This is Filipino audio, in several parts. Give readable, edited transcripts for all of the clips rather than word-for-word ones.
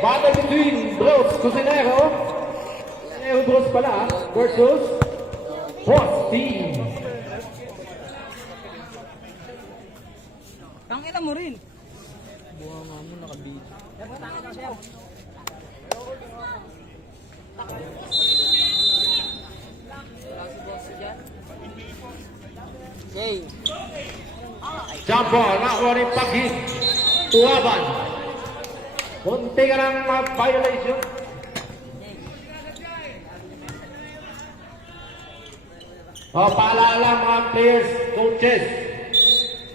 battle between Bros Cusinero, Bros pala, versus Frosty. Tangina mo rin. Buha nga mo nakabit. Okay. Jump ball, nakuha rin pag-hit. Tuwaban. Munti ka ng violation. Paalala mga players, coaches.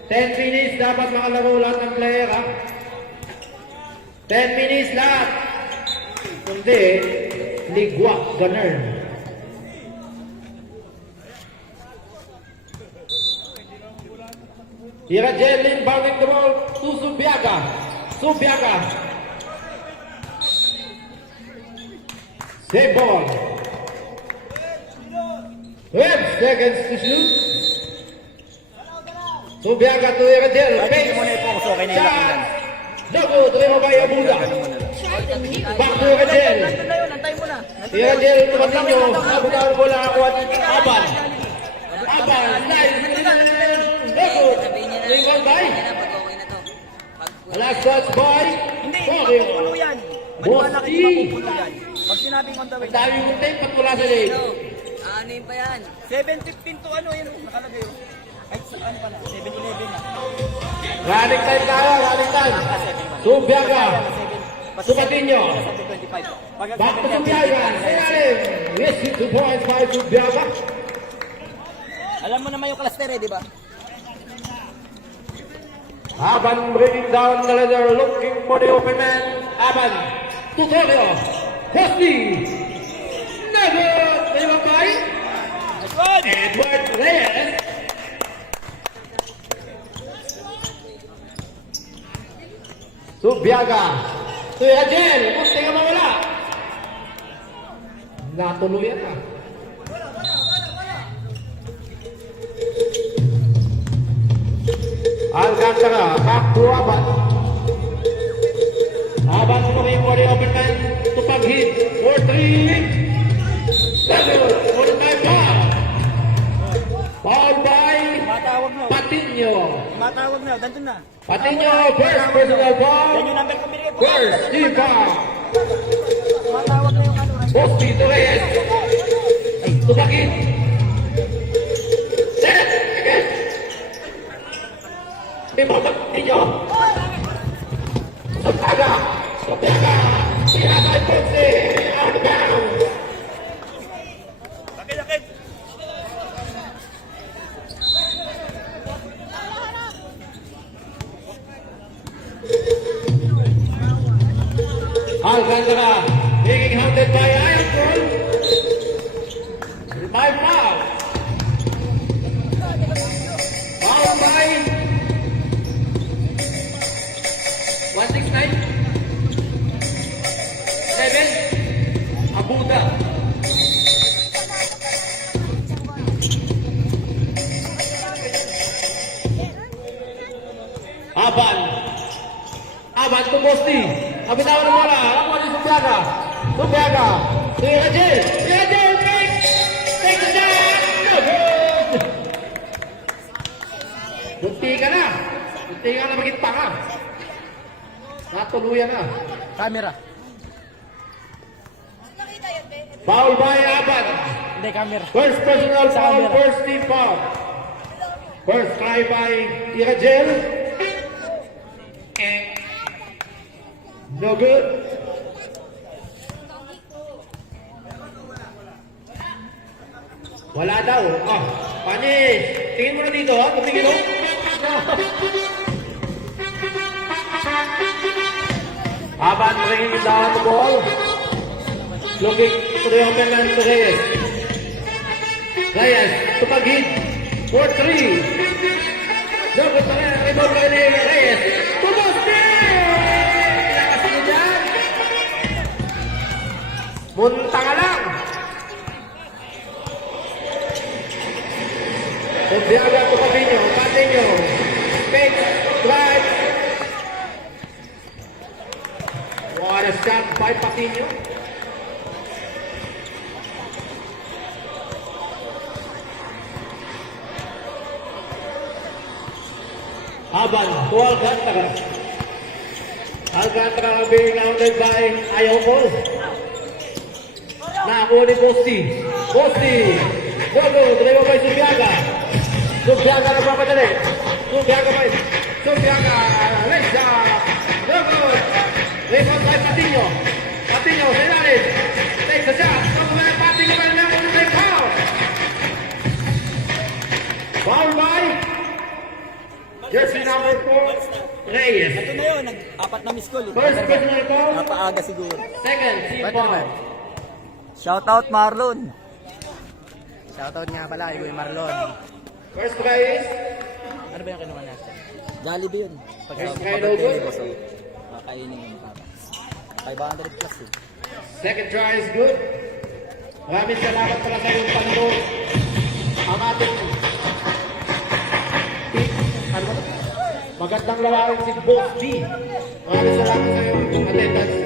10 minutes dapat makalaro lahat ng player, ha? 10 minutes lahat. Kundi, ligwa, ganun. Tira Jelin, bowling the ball to Subiaga. Subiaga. Save ball. 12 seconds to shoot. Subiaga to Tira Jel. Hindi mo na i-focus, okay na yung laki yan. No good, Remo by Abuda. Back to Tira Jel. Nandun na yun, antay mo na. Tira Jel, tumating nyo. Abuda ang bola ako at Aban. Aban, nice. No good. Rebound by. Last touch by. Hindi Sorry. mapupulo yan. Maniwala kayo, Bossy. mapupulo yan. Pag sinabing on the way. Ang dami mong tape, ba't wala sa lane? Ano pa yan? 7:15 to ano yun, nakalagay yun. Ay, ano pala, 7:11 na. Running time tayo, running time. Subiaga. Subatinho. 7:25. Pag Back to Subiaga. Ilalim. Yes, 2 points by Subiaga. alam mo naman yung cluster eh, di ba? Aban bringing down the ladder, looking for the open man. Aban. Tutorio. Hosty. Never. Rebound by Edward Reyes. Subiaga. Tuya Jel. Munti ka mawala. Natuluyan na. Alcantara. Back to Aban. Aban looking for the open man. To pag-hit. 4-3. Level. For the time foul. Foul by Matawag na. Patinho. Matawag na, dandun na. Patinho, first personal foul. Yan yung number ko binigay po. First, Diva. Matawag na yung ano. Posti, Torres. Tumakin. Set. Again. Lima, Patinho. Sopaga. Sopaga. Sinatay Posti. Out of bounds. Lakit. Alcantara being hounded by Ayatol. Revive foul. Foul by 169. 7. Abuda. Aban to Posti. Kapitawan ng bola. Ako ni Subiaga. Subiaga. Tira Jel. Tira Jel. Take the shot. No good. Bunti ka na. Bunti ka na magiging ka. Natuluyan na. Camera. Foul by Aban. Hindi, camera. First personal foul. camera. First team foul. First try by Tira Jel. No good. Wala daw. Pani, tingin mo na dito, ha? Tumingin mo. Aban bringing down the ball. Looking to the open man to Reyes. Reyes, to pag-hit. 4-3. Dapat pa rin, rebound by Reyes. Tumosti! Lakas mo dyan. Munta ka lang. Subiaga to Patinho. Fake, drive. What a shot by Patino. Aban to Alcantara. Alcantara being rounded by Ayokol. Nakuha ni Bosti. Bosti. Gogo. Dalawa by Subiaga. Subiaga nagpapadali. Subiaga by. Subiaga. Lesa. Gogo. Rebound by Patino. Patino. Senales. Takes a shot. Gogo by Patino. Foul. Foul by jersey number 4, Reyes. Ito na yun, nag-apat na miss call. First personal foul. Napaaga siguro. Second, team foul. Shoutout Marlon. Shoutout nga pala kay Marlon. First Reyes. Ano ba yung kinuha natin? Jollibee yun. Pag First sa try, birthday Logan. ko, so kakainin yung papas. 500 plus eh. Second try is good. Maraming salamat pala sa iyong panood. Ang ating ano ba? Magandang lalaking si Boss D. Maraming salamat sa iyong attendance.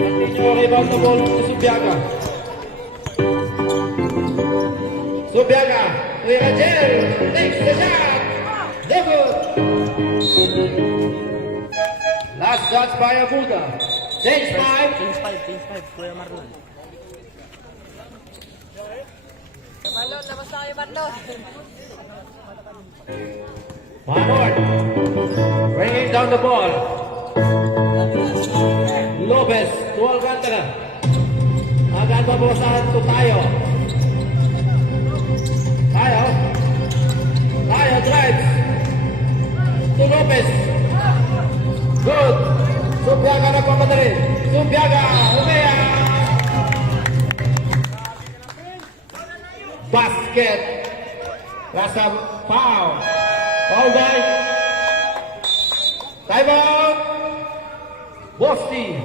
Continue rebound the ball to Subiaga. Subiaga, Rangel takes the shot. No good. Last shots by Abuda. Change 5. Pins 5, Kuya Marlon. Marlon, labas na kayo, Marlon. One more. Bringing down the ball. Lopez to Alcantara. Agad mabawasan to Tayo. Tayo drives. To Lopez. Good. Subiaga na pamadali. Subiaga. Umea. Basket. Rasa foul. Foul by time out. Bosti.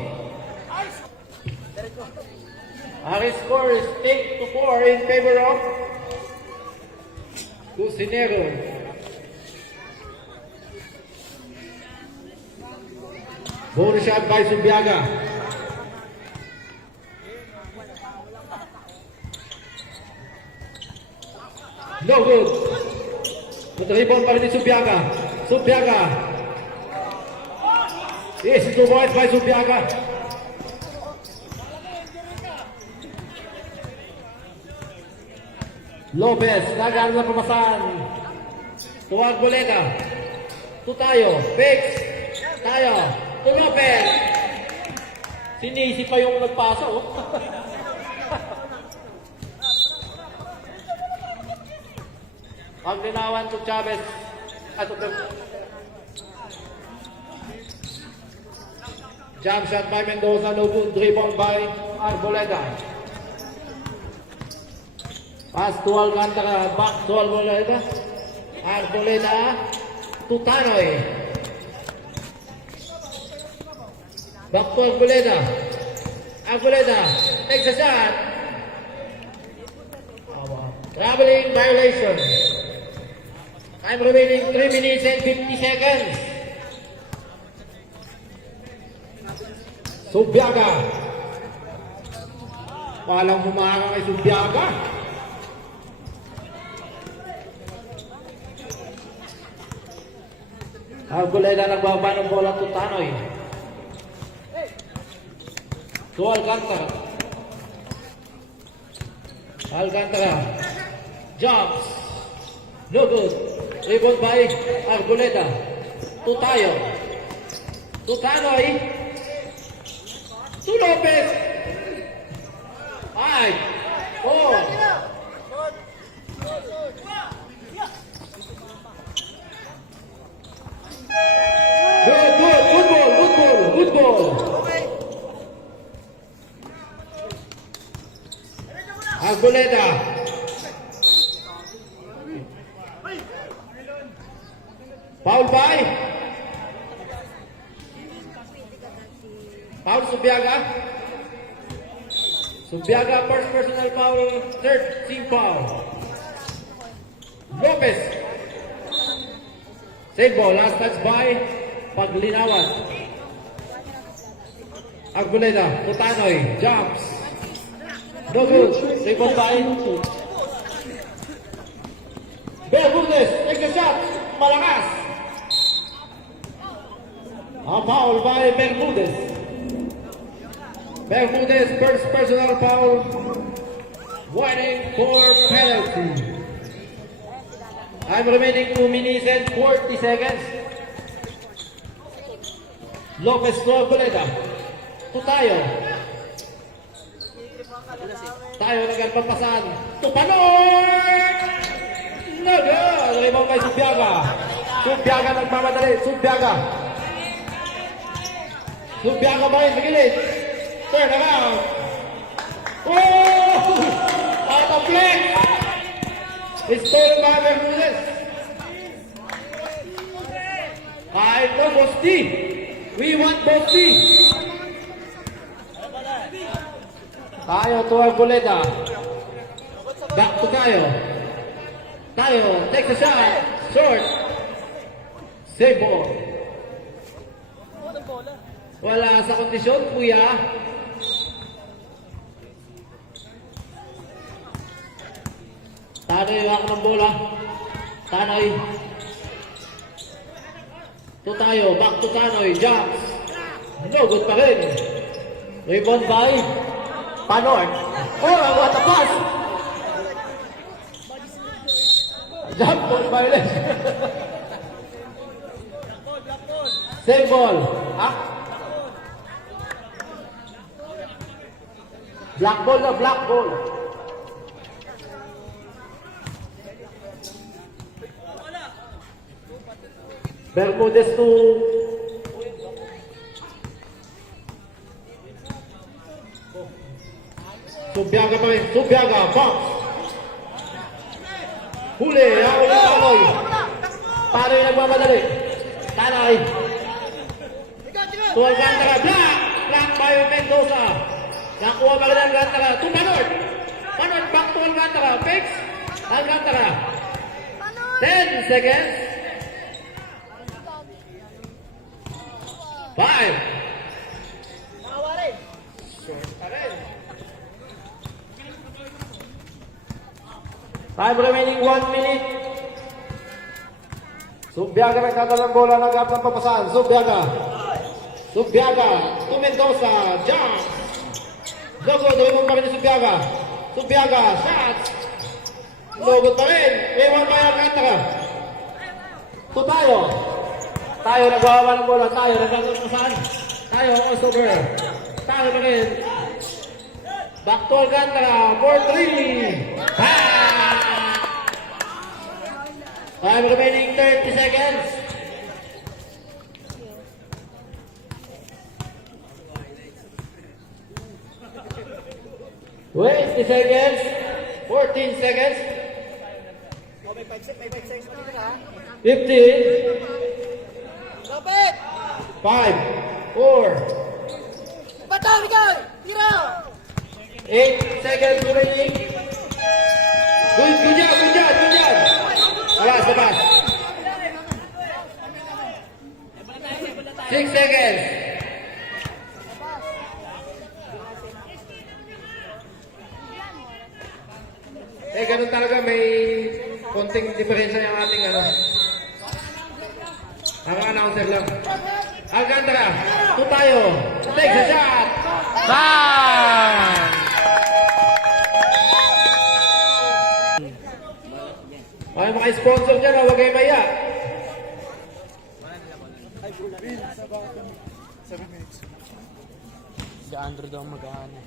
Our score is 8-4 in favor of Cusinero. Bonus shot by Subiaga. No good. But rebound pa rin ni Subiaga. Subiaga. Easy to avoid by Subiaga. Lopez, nagano na pamasan. Tuwag Boleta. To Tayo. Fix. Tayo. To Lopez. Sinisi pa yung nagpasa, oh. Paglinawan to Chavez. At jump shot by Mendoza. No good. Rebound by Arboleda. Pass to Alcantara. Back to Arboleda. Arboleda to Tanoy. Back to Arboleda. Arboleda takes a shot. Traveling violation. Time remaining 3 minutes and 50 seconds. Subiaga. Walang humarang kay Subiaga. Arboleda nagbaba ng bola to Tanoy. To Alcantara. Alcantara. Jumps. No good. Rebound by Arboleda. To Tayo. To Tanoy. To Lopez. 5, 4. Good ball. Arboleda. Foul by Subiaga. Subiaga first personal foul, third team foul. Lopez. Save ball, last touch by Paglinawan. Aguleda, Tutanoy, jumps. No good. Save ball by Bermudez, take the shot. Malakas. A foul by Bermudez. Bermudez, first personal foul. Warning for penalty. I'm remaining 2 minutes and 40 seconds. Lopez to Aguleda. To tayo. Tayo nagpapasan. To Panoy! Nagal! Rebound kay Subiaga. Subiaga nagmamadali. Subiaga. Subiaga ba rin? Magilid. Turn around. Oh! Out of play! It's stolen by Bermudez. Kahit po, Bosti. We want Bosti. Tayo to Arboleda. Back to tayo. Tayo, take the shot. Short. Save ball. Wala sa kondisyon, kuya. Tanoy, wak ng bola. Tanoy. To tayo, back to Tanoy. Jumps. No good pa rin. Rebound by Panoy. Oh, what a pass! Jump ball violation. Save ball. Ah? Black ball na, black ball. Bermudez to Subiaga pa rin. Subiaga, box. Huli, ako yung Tanoy. Tanoy nagmamadali. Tanoy. To Alcantara, black! Black by Mendoza. Nakuha pa rin Alcantara. To Panord. Panord, back to Alcantara. Fix. Alcantara. 10 seconds. 5. Short pa rin. Time remaining 1 minute. Subiaga nagkatalang bola, nagap ng papasahan. Subiaga. Subiaga. To Mendoza. Jump. Logo, doon pa rin ni Subiaga. Subiaga. Shot. Logo pa rin. Ewan pa yung Alcantara. To tayo. Tayo nagwawa ng bola. Tayo nagkatalang papasahan. Tayo, over. Tayo pa rin. Back to Alcantara for 3. Time remaining 30 seconds. Wait, 20 seconds. 14 seconds. Oh, may 5 seconds pa dito ha. 15. Lapit! 5, 4, Bataw, ikaw! Tira! 8 seconds remaining. Good job, good job, good job. Labas. 6 seconds. Ganun talaga, may konting diferensya yung ating ang announcer lang. Alcantara, to tayo. Take the shot. Bang! Ay, mga sponsor dyan, huwag kayo maya. Si Andrew daw mag-ano.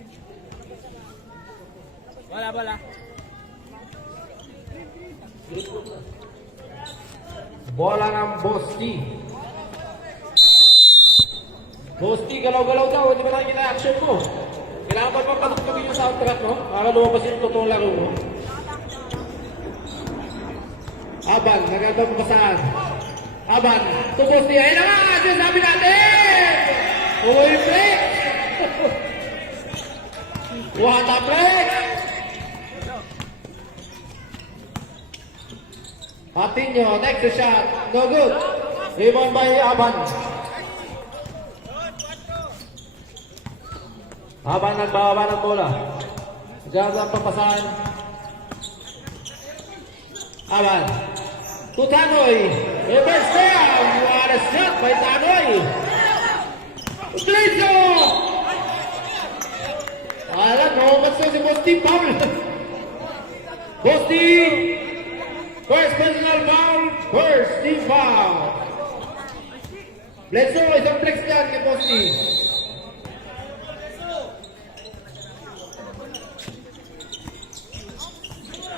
Wala. Bola ng Bosti. Bosti, galaw-galaw daw. Hindi ba nakikita action mo? Kailangan ba papatok yung soundtrack, no? Para lumabas yung totoong laro mo. Aban, nagagawang pasahan. Aban, to Bosti. Ayun na nga, sinasabi natin! Uy, break! What a break! Patinho, next shot. No good. Rebound by Aban. Aban nagbababa ng bola. Diyan ang papasahan. Aban. To Tanoy. Reverse down. What a shot by Tanoy. Utlito! Alam mo, mas si Bosti Paul. Bosti! First personal foul. First team foul. Bledsoe, isang flex dyan kay Bosti.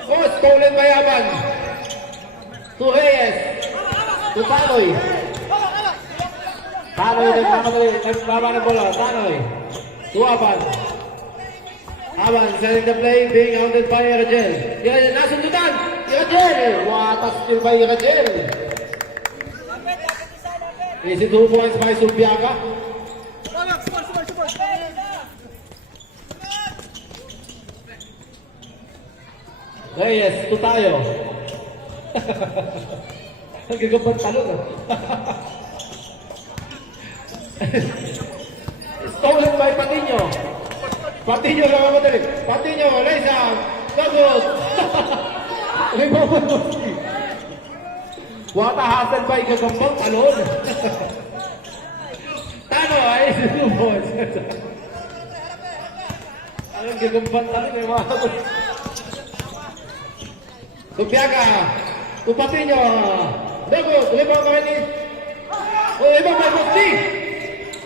Oh, stolen by Aban. To Reyes. To Tanoy. Tanoy, nagbaba ng bola. Tanoy. To Aban. Aban, setting the play, being hounded by Rajel. Nasundutan! Rajel! What a steal by Rajel. Is it 2 points by Subiaga? Reyes, to tayo. Nagagabang talon ah. Stolen by Patino. Patino lang ako dali. Patino, Reza, Dagot. Rebound. What a hassle by gagambang talon. Tano, ay, sinubos. Anong gagambang talon eh, mga Subiaga, to Patino. Dagot, rebound ka rin. O, rebound by Posti.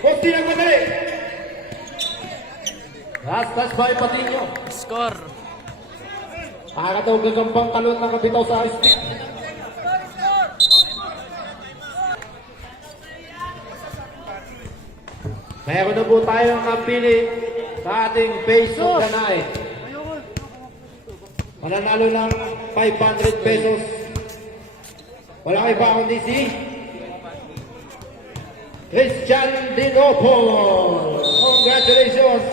Posti lang madali. Last touch by Patino. Score. Para daw gagambang talon na kabitaw sa stick. Meron na po tayong napili sa ating face of the night. Mananalo ng 500 pesos. Walang iba kundi si Christian Dinopol. Congratulations!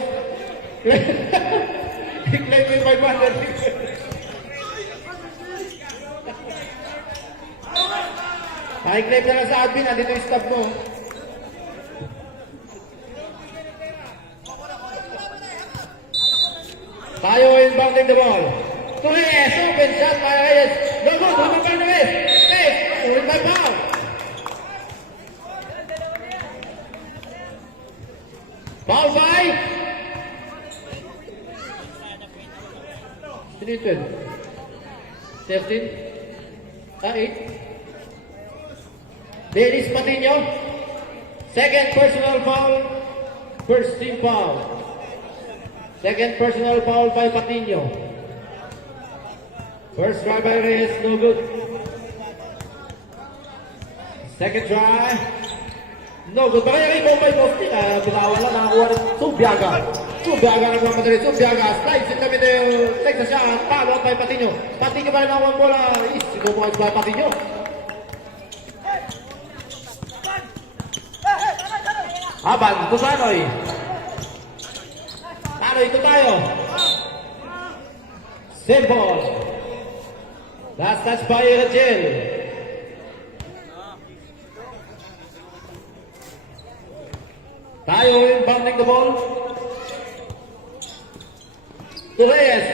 I-claim mo yung 500. I-claim na lang sa admin. Nandito yung staff mo. Tayo inbounding the ball. To Reyes, open shot by Reyes. No good, humang pa Reyes. Reyes, ulit by foul. Foul by? Sino yung 12? 13? 8? Dennis Patino. Second personal foul. First team foul. Second personal foul by Patino. First try by Reyes, no good. Second try. No good. Baka yung rebound by Posti. Bitawan lang, nakakuha rin. Subiaga. Subiaga na mga madali. Subiaga. Slides in the middle. Takes a shot. Follow up by Patino. Patino pa rin ang one bola. Siguro mo by Patino. Aban, Kusanoy. Tanoy, ito tayo. Simple. Last touch by Rachel. Tayo inbounding the ball. To Reyes.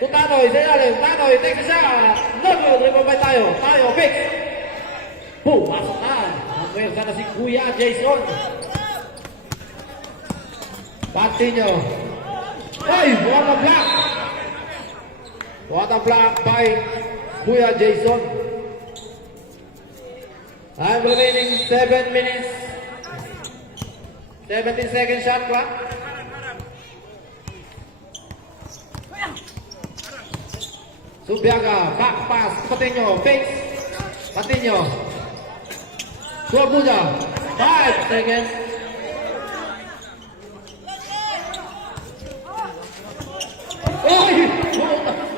To Tanoy, sa ilalim. Tanoy, takes a shot. No good. Rebound by tayo. Tayo, fix. Pumasok na. Ang pwersa na si Kuya Jason. Patino. Ay, what a block. What a block by Kuya Jason. I'm remaining 7 minutes. 17-second shot clock. Subiaga, back pass, Patino, fakes. Patino. Suabuja, 5 seconds. Oy!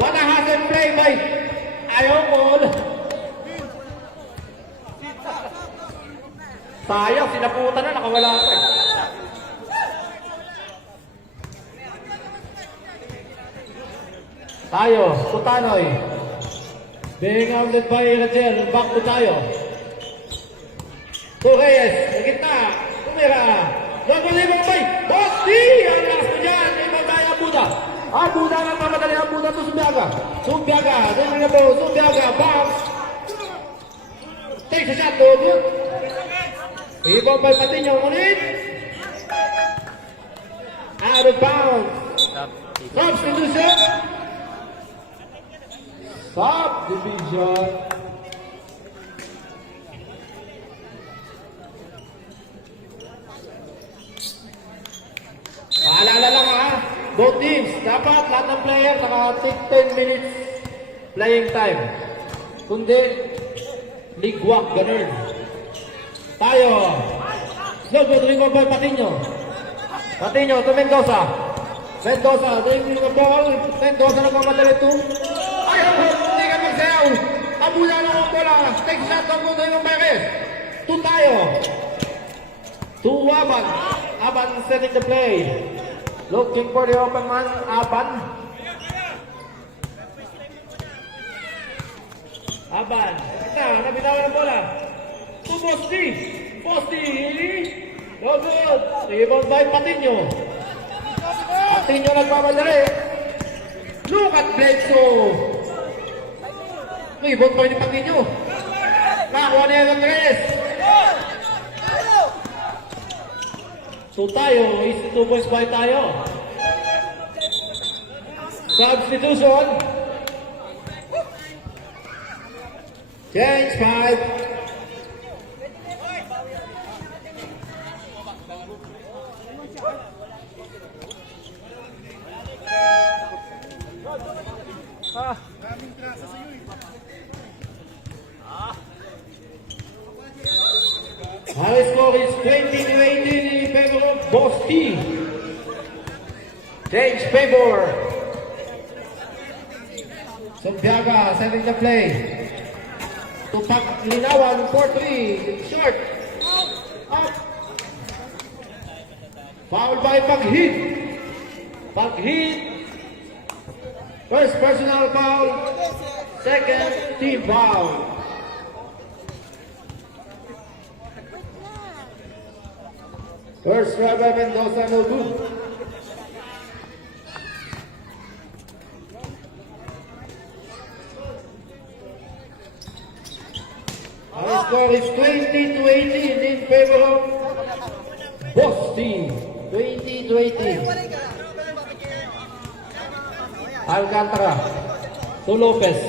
What a hazard play by Ayokol. Sayang, sinaputan na, nakawala ka. Tayo, Putanoy. Being hounded by Rachel, back to tayo. Torres, sa gitna. Tumira. Logo na ibang bay. Bosti! Ang lakas mo dyan. Ibang bay, Abuda. Abuda na mamadali. Abuda to Subiaga. Subiaga. Subiaga. Bounce. Takes a shot. Logo. Ibang bay pati niyo. Ngunit. Out of bounds. Substitution. Subdivision. Paalala lang ha, both teams, dapat lahat ng player naka-take 10 minutes playing time. Kundi, ligwak, ganun. Tayo. Logo, remember Patinho. Patinho to Mendoza. Mendoza, driving the ball. Mendoza nagmamadali to. Ayaw, hindi ka magsayaw. Abula lang ang bola. Take shot ang mundo yung Perez. To tayo. To Aban. Aban setting the play. Looking for the open man. Aban. Aban. Ito, nabinawan ang bola. To Posti. Posti. No good. Rebound by Patinho. Patinho nagmamadali. Look at Bledsoe. Rebound pa ni Patinho. Nakakuha niya ng rest. So tayo, is 2 points by tayo. Substitution. Change 5. High score is 20-18 in favor of Bosti. Change favor. Subiaga setting the play. Tupak Linawan 4-3. Short. Up. Foul by Paghit. Paghit. First personal foul. Second team foul. First try by Mendoza, no good. Our score is 20-18 in favor of Bosti. 20-18. Alcantara to Lopez.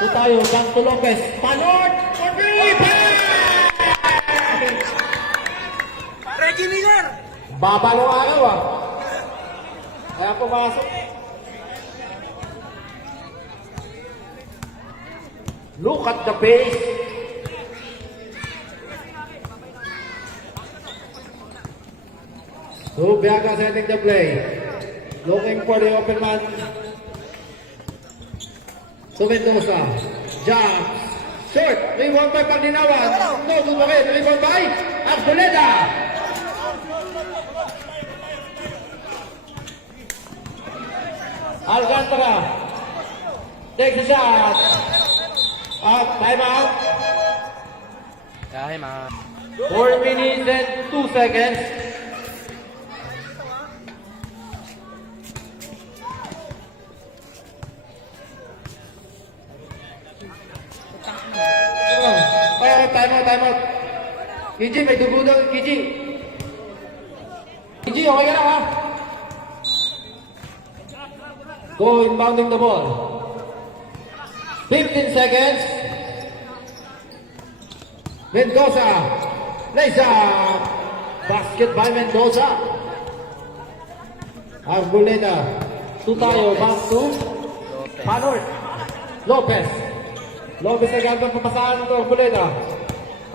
To tayo, back to Lopez. Panot! Reggie Miller! Babalong araw ah. Kaya pumasok. Look at the pace. Subiaga setting the play. Looking for the open man. To Mendoza. Jumps. Short. Rebound by Pagdinawan. No good pa rin. Rebound by Arboleda. Alcantara. Takes a shot. Time out. Time out. 4 minutes and 2 seconds. Time out. Kiji, may dugo daw. Kiji, okay ka lang ha? Go inbounding the ball. 15 seconds. Mendoza. Nice basket by Mendoza. Arboleda. Tayo. Back to Panor. Lopez. Lopez na gagawin papasahan ng Arboleda.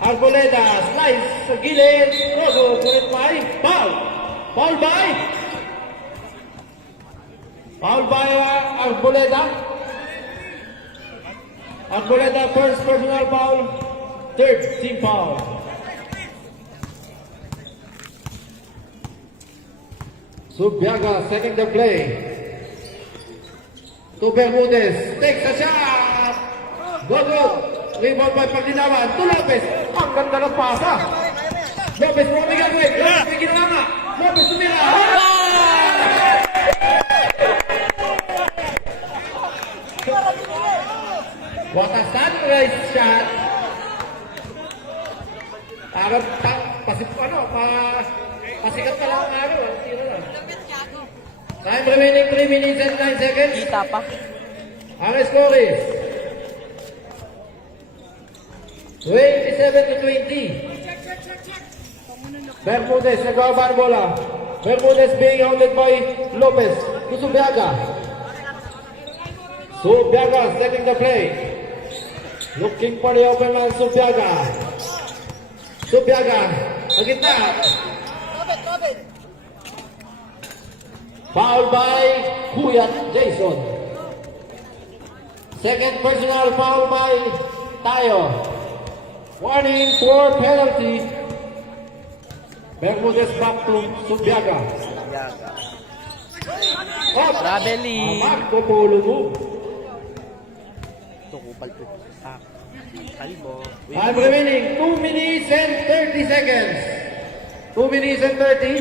Arboleda. Slice sa gilid. Rogo. Kulit by. Foul. Foul by. Foul by Arboleda. Arboleda first personal foul. Third team foul. Subiaga setting the play. To Bermudez. Takes a shot. Good. Rebound by Pagdinawan. To Lopez. Ang ganda ng pasa. Lopez mo may gagawin. Lopez may ginawa nga. Lopez tumira. What a sunrise shot. Parang pasikat pa lang ang araw. Ang tira lang. Time remaining 3 minutes and 9 seconds. Kita pa. Ang score is 27 to 20. Bermudez nagawa ang bola. Bermudez being hounded by Lopez to Subiaga. Subiaga setting the play. Looking for the open man, Subiaga. Subiaga, ang gitna. Foul by Kuyat Jason. Second personal foul by Tayo. Warning for penalty. Bermudez back to Subiaga. Up. Rabeli. Marco Polo move. Ito, kupal to. Ah, kalbo. Time remaining 2 minutes and 30 seconds. 2 minutes and 30.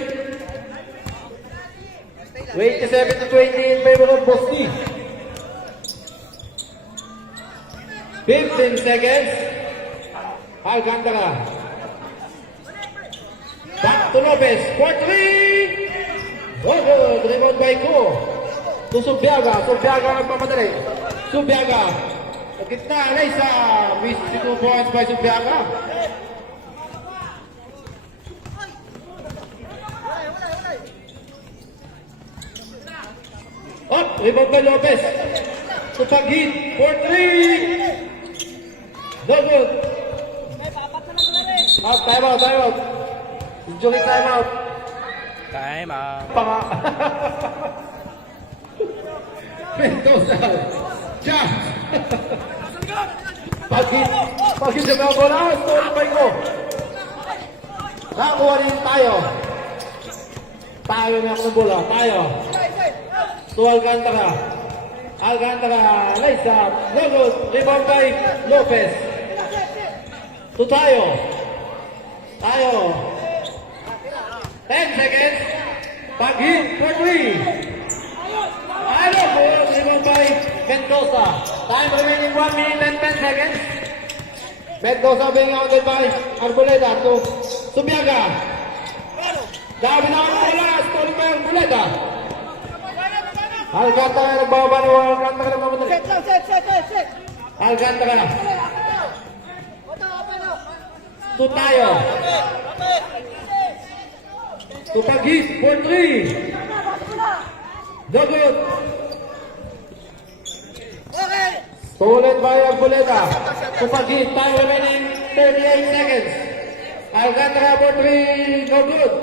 27 to 20 in favor of Bosti. 15 seconds. Alcantara. Back to Lopez for 3. Oh, good. Rebound by Ko. To Subiaga. Subiaga nagpamadali. Subiaga. Sa gitna, Alisa. 52 points by Subiaga. Up, rebound by Lopez. To Pag-hit for 3. No good. Out, time out, time out. Injury time out. Time out. Panga. Mendoza. Jump. Pag-hit. Pag-hit sa mga bola. Stone by ko. Nakuha rin tayo. Tayo na ako ng bola. Tayo. To Alcantara. Alcantara. Lays up. No good. Rebound by Lopez. To Tayo. Tayo. 10 seconds. Pag-hit for 3. Ano po? Rebound by Mendoza. Time remaining 1 minute and 10 seconds. Mendoza being outed by Arboleda to Subiaga. Dami na ang bola. Stolen by Arboleda. Alcantara nagbaba na. Alcantara nagmamadali. Alcantara. To Tayo. To Pag-hit for 3. No good. Stolen by Arboleda. To Pag-hit. Time remaining 38 seconds. Alcantara for 3. No good.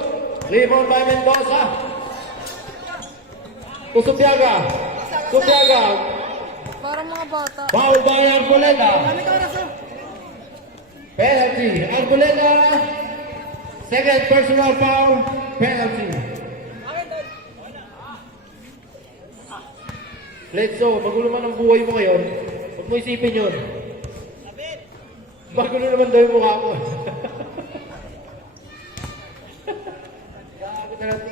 Rebound by Mendoza. To Subiaga. Subiaga. Para mga bata. Foul by Arboleda. Penalty. Arboleda. Second personal foul. Penalty. Letso, magulo man ang buhay mo ngayon. Huwag mo isipin yun. Magulo naman daw yung mukha ko. Gago na lang.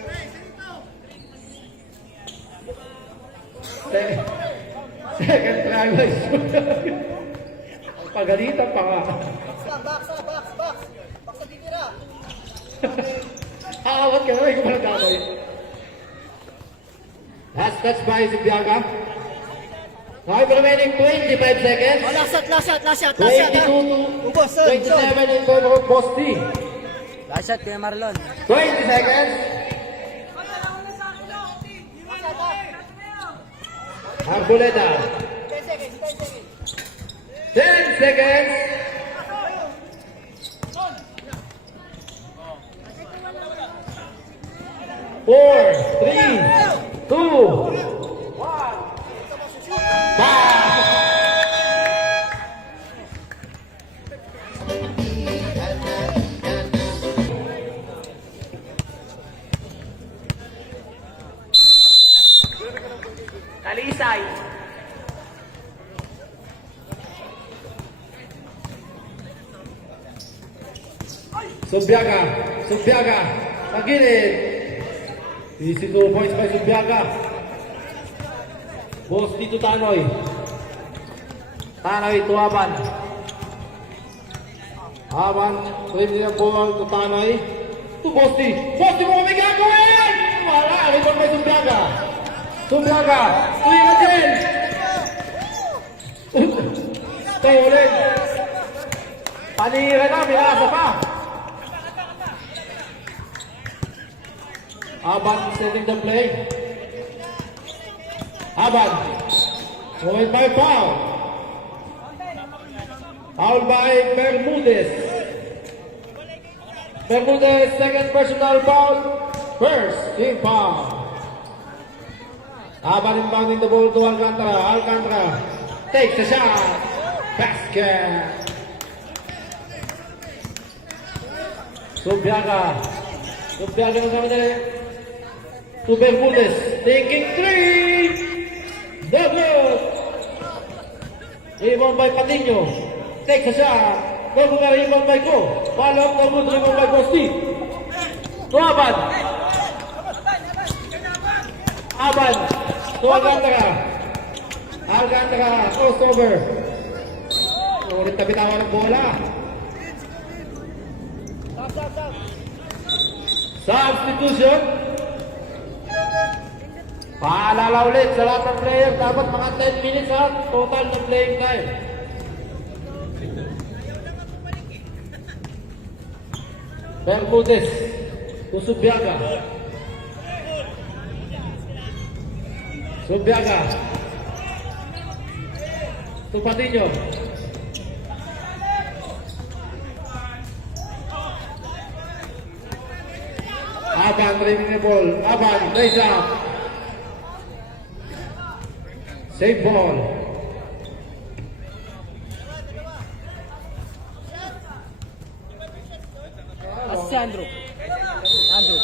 Second try by Subiaga. Ang pagalitan pa nga. Box sa titira. Aawat ka na, ikaw pa nagkakawin. Last touch by Subiaga. Time remaining 25 seconds. Oh, last shot. 22 to Ubos, 27 in favor of Bosti. Last shot kay Marlon. 20 seconds. Arboleda. 10 seconds. 4, 3, 2, 1. Talisay. Subiaga. Subiaga. Sa gilid. Easy 2 points by Subiaga. Boss dito Tanoy. Tanoy to Aban. Aban. Ready na ball to Tanoy. To Bosti. Bosti mo kami gagawin! Wala. Rebound by Subiaga. Subiaga. Tuwi ka din. Stolen. Panira na. May asa pa. Aban setting the play. Aban. Moving by foul. Foul by Bermudez. Bermudez, second personal foul. First team foul. Aban inbounding the ball to Alcantara. Alcantara takes the shot. Basket. Subiaga. Subiaga na kami dali. To Bermudez, taking three. Double. Rebound by Patino. Takes a shot. Double na rebound by Go. Follow up, double rebound by Bosti. To Aban. Aban. To Alcantara. Alcantara, crossover. Ulit na bitawan ng bola. Substitution. Paalala ulit sa lahat ng player, dapat mga 10 minutes ha, total na playing time. Bermudez, to Subiaga. Subiaga. To Patino. Aban, driving the ball. Aban, raise up. Save ball. Si Andrew. Andrew.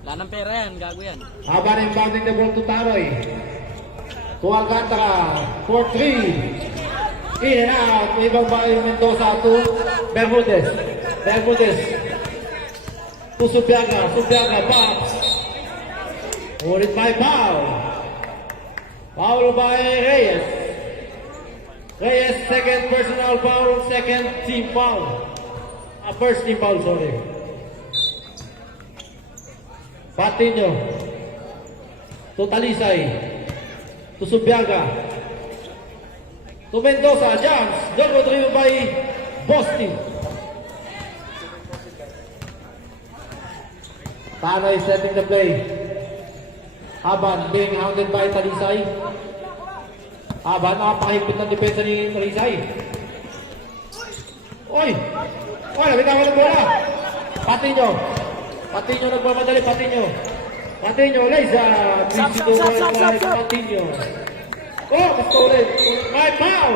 Wala ng pera yan, gago yan. Aban inbounding the ball to Tanoy. To Alcantara. For 3. In and out. Ibang by Mendoza to Bermudez. Bermudez. To Subiaga. Subiaga box. Ulit by foul. Foul by Reyes. Reyes, second personal foul, second team foul. First team foul, sorry. Patino. To Talisay. To Subiaga. To Mendoza, jumps. Double driven by Bosti. Tanoy setting the play. Aban being hounded by Talisay. Aban, napakahigpit ng depensa ni Talisay. Oy! Oy, nabitawan ng bola. Patino. Patino nagmamadali, Patino. Patino, Liza. Patino. Oh, basta ulit. May foul.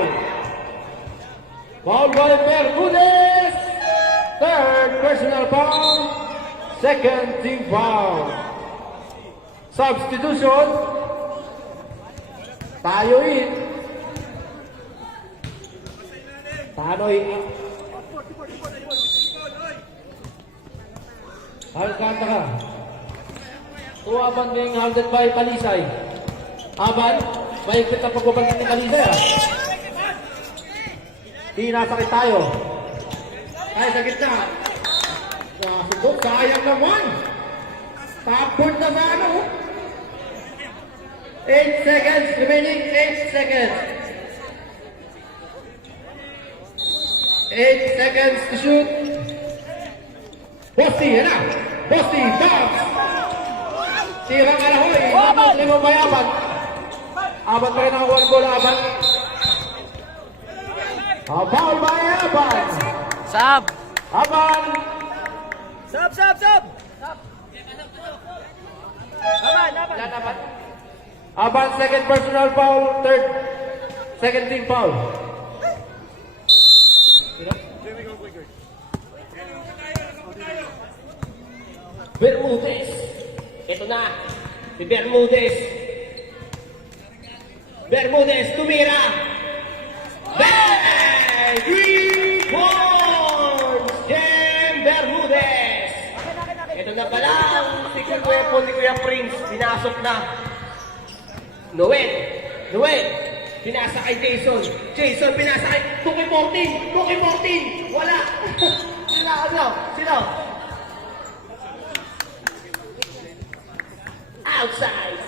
Foul by Bermudez. Third personal foul. Second team foul. Substitution. Tayo in. Tanoy. Alcantara. To Aban being hounded by Talisay. Aban, mahigpit na pagbabalik ni Talisay. Tinasakit tayo. Tayo sa gitna. Sugot, sayang naman. Tapon na sa ano. 8 seconds remaining, 8 seconds. 8 seconds to shoot. Bosti, yan na. Bosti, box. Tirang Alahoy. Aban, limang by Aban. Aban pa rin ang one goal, Aban. Foul by Aban. Sab! Aban. Sab! Aban! Aban, second personal foul, third, second team foul. Bermudez. Ito na. Si Bermudez. Bermudez, tumira. Bang! 3 points! na pala ang secret weapon ni Kuya Prince. Pinasok na. Noel. Pinasa kay Jason. Jason, pinasa kay Tuki 14. Tuki 14. Wala. Sino? Outside.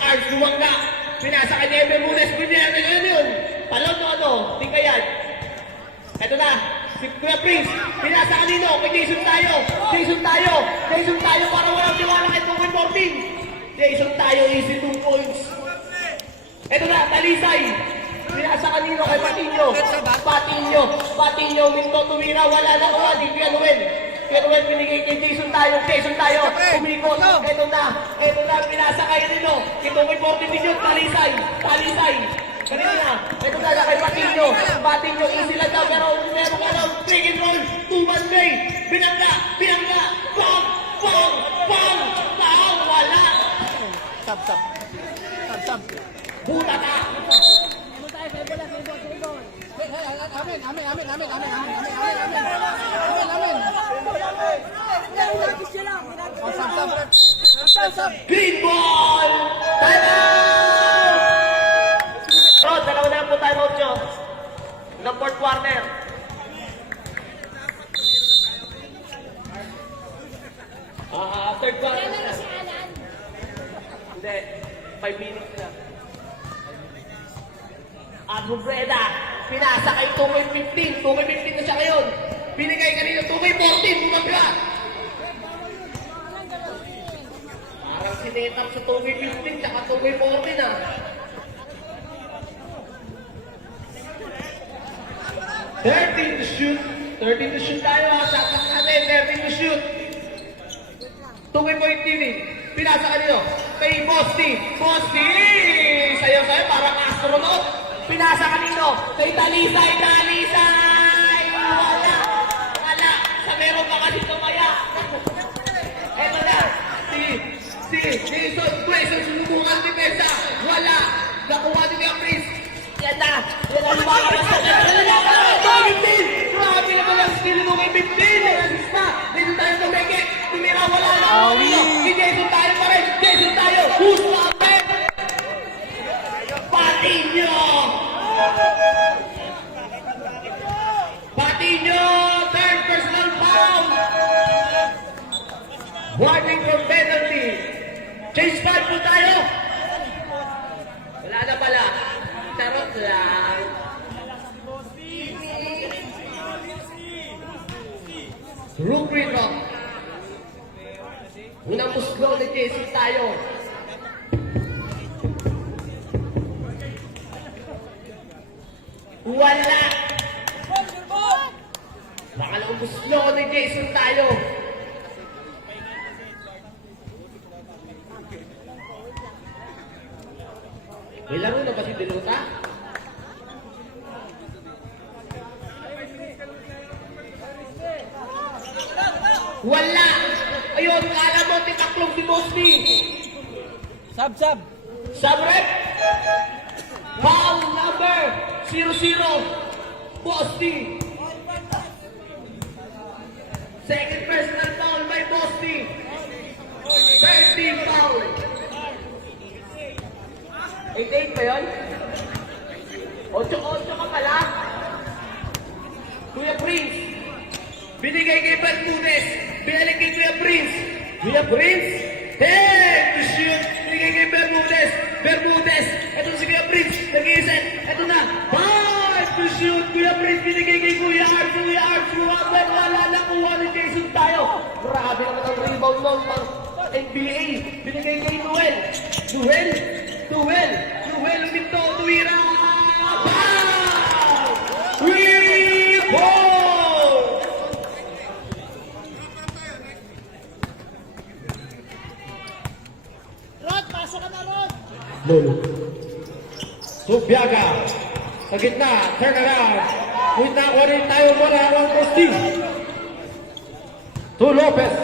Ars, lumangga. Pinasa kay Neve Munes. Yun. Palon mo ano? Tingkayan. Ito na. Si Kuya Prince. Pinasa kanino? Kay Jason tayo. Para walang tiwala kay Tukoy 14. Jason tayo. Easy 2 points. Ito na. Talisay. Pinasa kanino? Kay Patinho. Minto tumira. Wala na. Di Kuya Noel. Pinigay kay Jason tayo. Umikot. Ito na. Pinasa kay Rino. Ito kay 14 million. Talisay. Kanina na. Ito na kay Patinho. Easy lang daw. Pero meron ka daw. Take and roll. 2-1 play. Binangga. Bang. Wala. Sab. Buta ka. Sab. Green ball! Time out! Rod, dalawa na lang po time out nyo. Ng fourth quarter. Third quarter na. Hindi, 5 minutes na. Breda, pinasa kay 2-15 na siya ngayon. Binigay kanina 2-14, bumagla. Parang sinetap sa 2-15 tsaka 2-14 ah. 13 to shoot. 13 to shoot tayo ha. Shot natin, 13 to shoot. 2-point TV. Pinasa kanino? Kay Bosti. Sayo, parang astronaut. Pinasa kanino? Kay Talisay. Wala. Sa meron ka kasi tumaya. Eto na. Si Jason. Sinubukan ni Pesa. Wala. Nakuha ni Caprice. Yan na. Lumakas na. 15. Grabe naman ang skill nung 15. Nag-assist na. Dito tayo tumeke. Tumira. Wala na. Si Jason tayo pa rin. Who's lapit? Patinho, third personal foul. Warning for penalty. Change pad po tayo. Wala na pala. Charot lang. Rookie rock. Unang muslo na Jason tayo. Wala! Nakalawang muslo ni Jason tayo. May laro na ba si Delota? Wala! Ayun, kala mo, titaklong si Bosti. Sab. Sabrep! Foul number 00. Bosti. Second personal foul by Bosti. 13 foul. 8-8 pa yun? 8-8 ka pala. Kuya Prince. Binigay kay Bermudez. Binalik kay Kuya Prince. To shoot. Binigay kay Bermudez. Ito si Kuya Prince. Nag-iiset. Ito na. 5 to shoot. Kuya Prince binigay kay Kuya Arts. Wala nakuha ni Jason tayo. Grabe naman ang rebound nun. Pang NBA. Binigay kay Noel. Uminto. Tuwira. Foul! Rebound! Rod, pasa ka na, Rod! Lolo. Subiaga. Sa gitna. Turn around. Wait na ako rin tayo muna. Posti. To Lopez.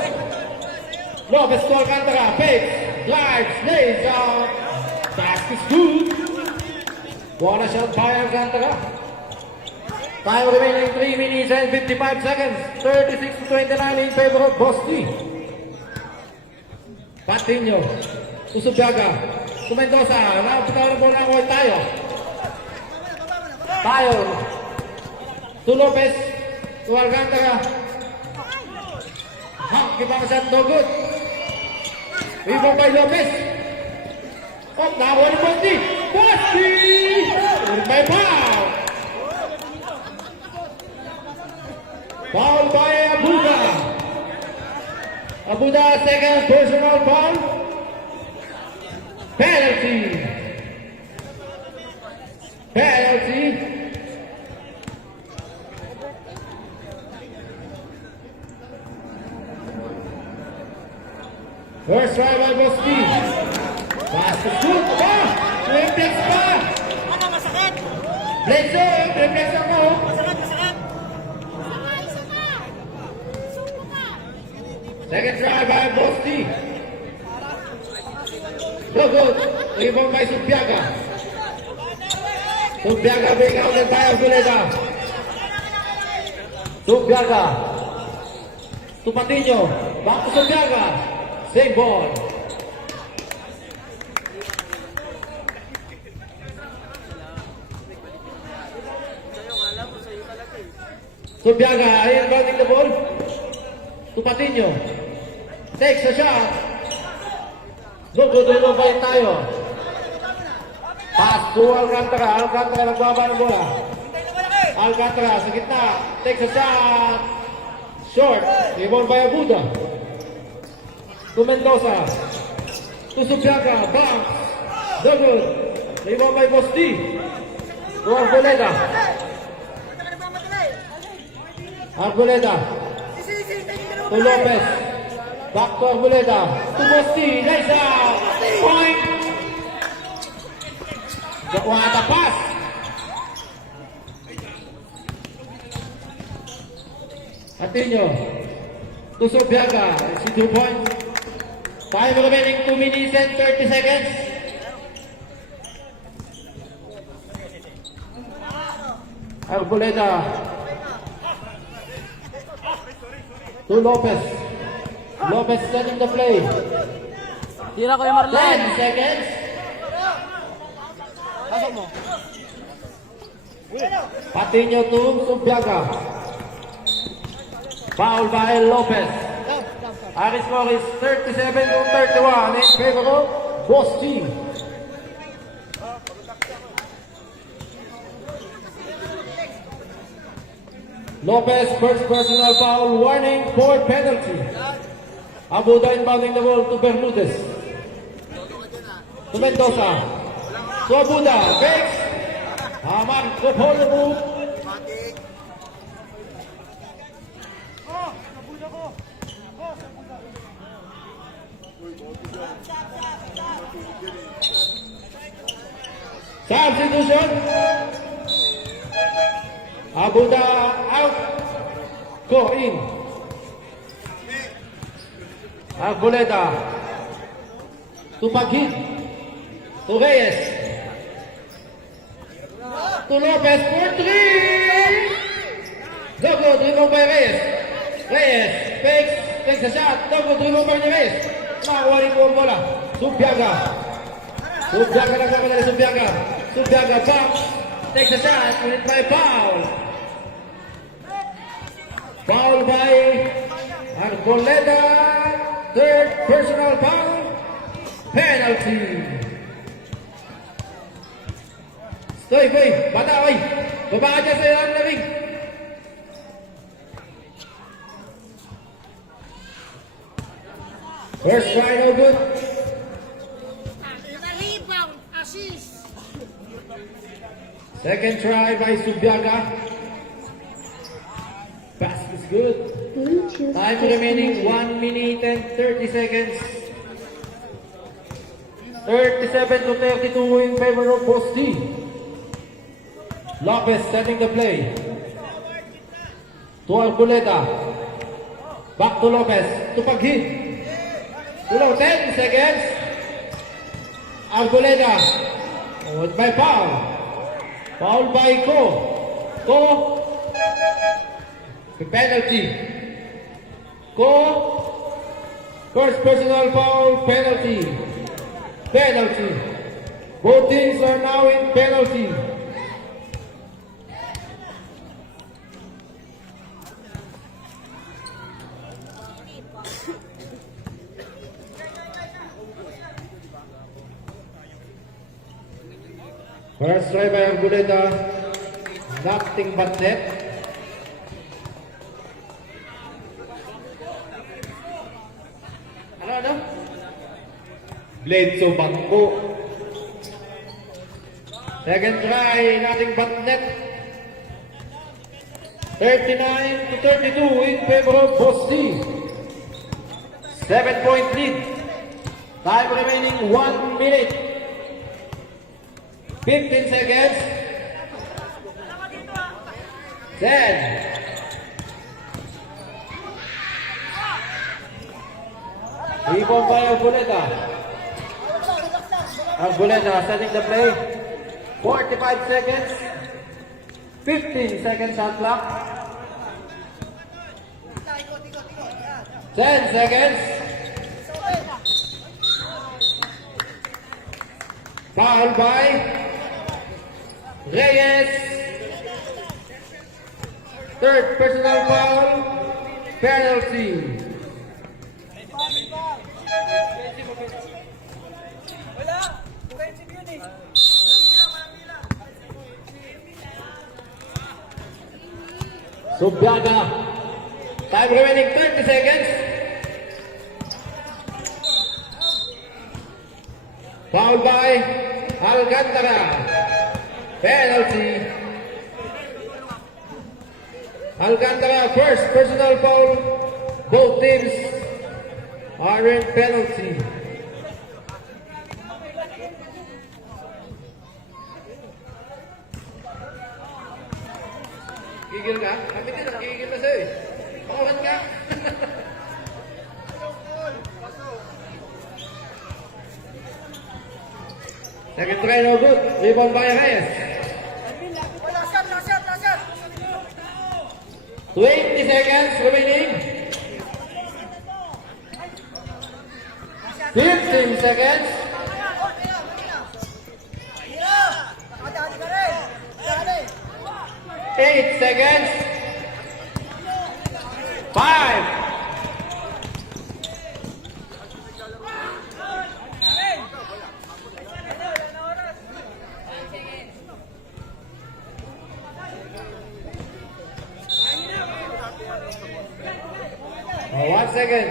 Lopez to Alcantara. Fakes. Glides. Lays out. Basket is good. Buona shot by Alcantara. Time remaining 3 minutes and 55 seconds. 36 to 29 in favor of Bosti. Patino. To Subiaga. To Mendoza. Nakapitaw na bola ko tayo. Tayo. To Lopez. To Alcantara. Ibang shot, no good. Rebound by Lopez. Oh, nakuha ni Bosti. Bosti! May foul. Foul by Abuda. Abuda, second personal foul. Penalty. Penalty. First try by Bosti. Pass to shoot. Oh! Reflex pa! Ano, masakit? Bledsoe, reflex ako. Masakit, masakit. Second try by Bosti. So good. Rebound by Subiaga. Subiaga being outed by Arboleda. Subiaga. To Patino. Back to Subiaga. Same ball. Subiaga inbounding the ball to Patino. Takes a shot. No good, no ba tayo? Pass to Alcantara. Alcantara nagbaba ng bola. Alcantara sa gitna. Takes a shot. Short. Rebound by Abuda. To Mendoza. To Subiaga. Bounce. No good. Rebound by Bosti. To Arboleda. Arboleda. To Lopez. Back to Arboleda. To Bosti. Nice out. Point. What a pass. Patino. To Subiaga. It's 2 points. Time remaining 2 minutes and 30 seconds. Arboleda. To Lopez. Lopez setting the play. Tira ko yung Marlene. 10 seconds. Pasok mo. Patino to Subiaga. Foul by Lopez. Our score is 37 to 31 in favor of Bosti. Lopez, first personal foul, warning for penalty. Abuda inbounding the ball to Bermudez. To Mendoza. To Abuda, fakes. Hamar, the ball move. Substitution. Abuda out. Go in. Arboleda. To Magid. To Reyes. To Lopez for 3. No good. Rebound by Reyes. Reyes. Takes a shot. No good. Rebound by Reyes. Nakakuha rin po ang bola. Subiaga. Subiaga nagkamadali. Subiaga. Subiaga bounce. Takes a shot. Unit by foul. Foul by Arboleda. Third personal foul. Penalty. Stoy, boy. Bata, boy. Baba ka dyan sa ilang lamig. First try, no good. Rebound, assist. Second try by Subiaga. Pass is good. Time remaining 1 minute and 30 seconds. 37 to 32 in favor of Bosti. Lopez setting the play. To Arboleda. Back to Lopez. To Paghid. Below 10 seconds. Arboleda. With by foul. Foul by Ko. Ko. Penalty. Ko. First personal foul, penalty. Penalty. Both teams are now in penalty. First try by Arguleta, nothing but net. Ano? Blade so bangko. Second try, nothing but net. 39 to 32 in favor of Bosti. 7-point lead. Time remaining 1 minute. 15 seconds. 10. Rebound by Arguleta. Arguleta setting the play. 45 seconds. 15 seconds shot clock. 10 seconds. Foul by Reyes. Third personal foul. Penalty. Wala! Defensive yun eh. Subyaga. Time remaining 30 seconds. Foul by Alcantara. Penalty. Alcantara first personal foul. Both teams are in penalty. Gigil ka? Kami din nakigigil na sa'yo eh. Pakawan ka. Second try, no good. Rebound by Reyes. Last shot! 20 seconds remaining. 15 seconds. Nakadali ka rin! Dali! 8 seconds. 5. Oh, 1 second.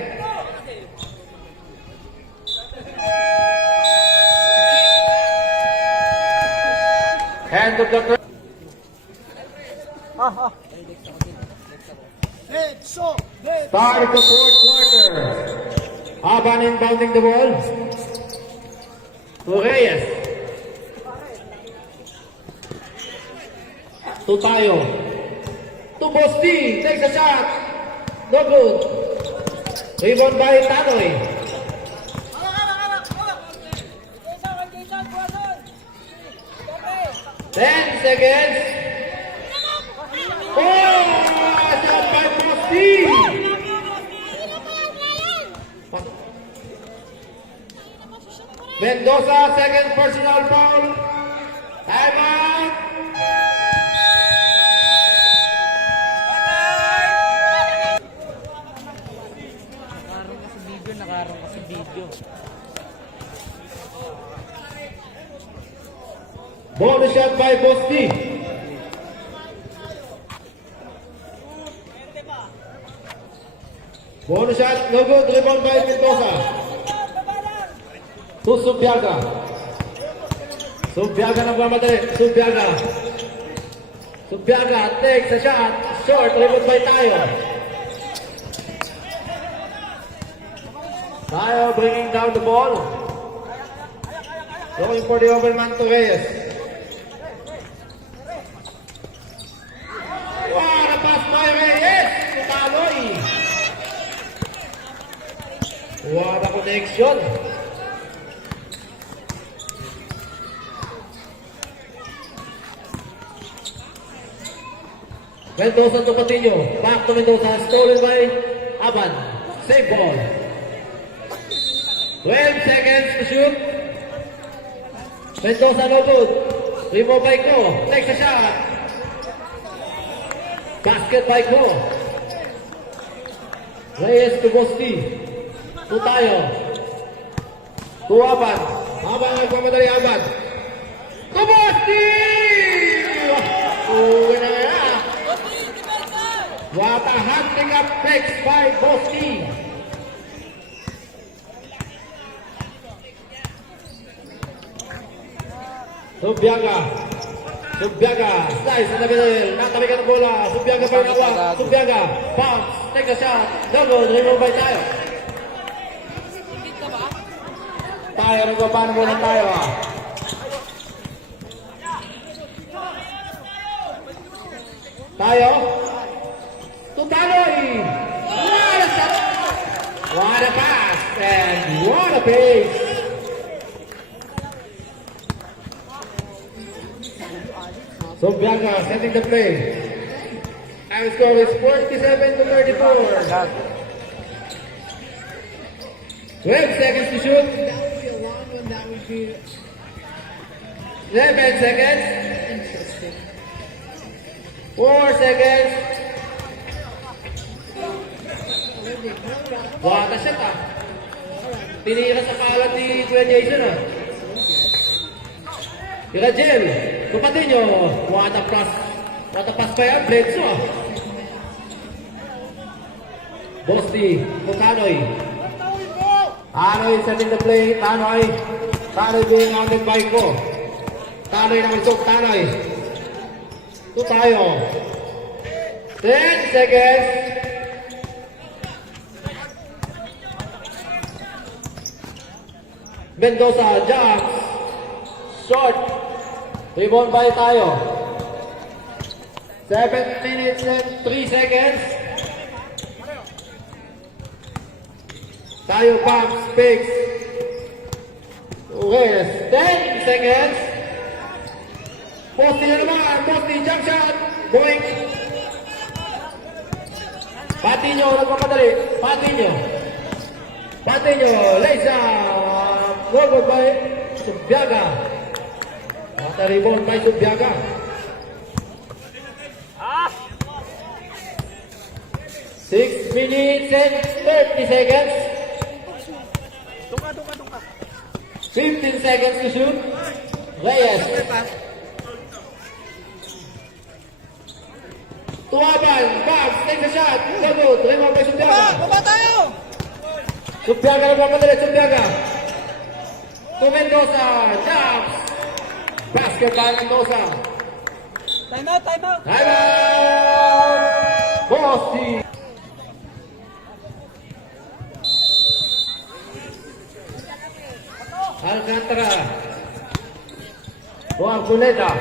End of the third. Start of the fourth quarter. Aban inbounding the ball. To Reyes. To Tayo. To Bosti. Takes a shot. No good. Rebound by Tanoy. 10 seconds. Oh! Shot by Bosti. Mendoza, second personal foul. Time out. Nakaroon ka sa video. Bonus shot by Bosti. Bonus shot, no good. Rebound by Mendoza. To Subyaga. Subyaga nagmamadali. Subyaga. Subyaga takes a shot. Short. Rebound by Tayo. Tayo bringing down the ball. Looking for the overman to Reyes. What a pass by Reyes to Taloy. What a connection. Mendoza to Patiño. Back to Mendoza. Stolen by Aban. Save ball. 12 seconds to shoot. Mendoza no good. Remove by Ko. Takes a shot. Basket by Ko. Reyes to Bosti. To tayo. To Aban. Aban nagmamadali Aban. To Bosti! Uwi na nga. What a hunting up flex by Bosti. Subiaga. Subiaga. Slice in the middle. Natabigan ang bola. Subiaga pa yung awa. Subiaga. Bounce. Take a shot. Double. Remove by tayo. Tayo. Nagpapaano muna tayo. Tayo. Tutaloy. What a shot. What a pass. And what a pace. Subiaga setting the play. And score is 47 to 34. 12 seconds to shoot. 11 seconds. 4 seconds. What a shot ah. Tinira sa kalat ni Kuya Jason ah. Irajel, kapatid nyo, what a pass pa yan, Bledso ah. Bosti, to Tanoy. Tanoy setting the play, Tanoy. Tanoy being hounded by Ko. Tanoy naman ito, Tanoy. To tayo. 10 seconds. Mendoza, jumps. Short. Rebound by tayo. 7 minutes and 3 seconds. Tayo pumps, picks. Rest. 10 seconds. Posti na naman. Posti, jump shot. Going. Patiño, nagpapadali. Patiño. Patiño, lays up. Goal by Subiaga. At a rebound by Subiaga. 6 minutes and 30 seconds. 15 seconds to shoot. Reyes. Tuwaban. Babs. Takes a shot. Good. Rebound by Subiaga. Baba tayo! Subiaga na papadali. Subiaga. To Mendoza. Jumps. Basket by Mendoza. Time out, time out! Time out! Bosti. Alcantara. To Arboleda.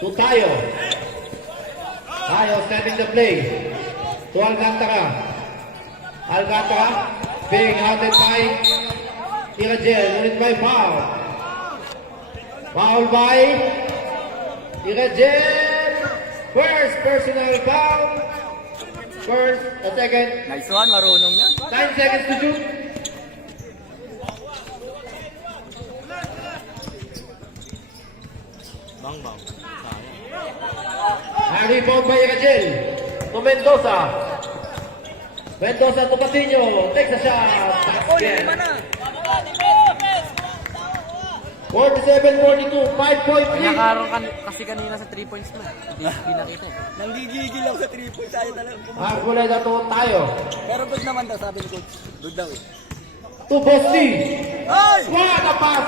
To Tayo. Tayo setting the play. To Alcantara. Alcantara being hounded by Irajel. Unit by foul. Foul by Irajel. First personal foul. First, a second. Nice one, marunong na. 9 seconds to shoot. A rebound by Irajel. To Mendoza. Mendoza to Patiño. Takes a shot. Basket. 47-42. 5-point lead. Nakaroon kasi kanina sa 3 points mo. Hindi nakita eh. Nanggigigil ako sa 3 points. Ayaw talaga. Arboleda to Tayo. Pero good naman daw, sabi ni coach. Good daw eh. To Bosti. Ay! What a pass.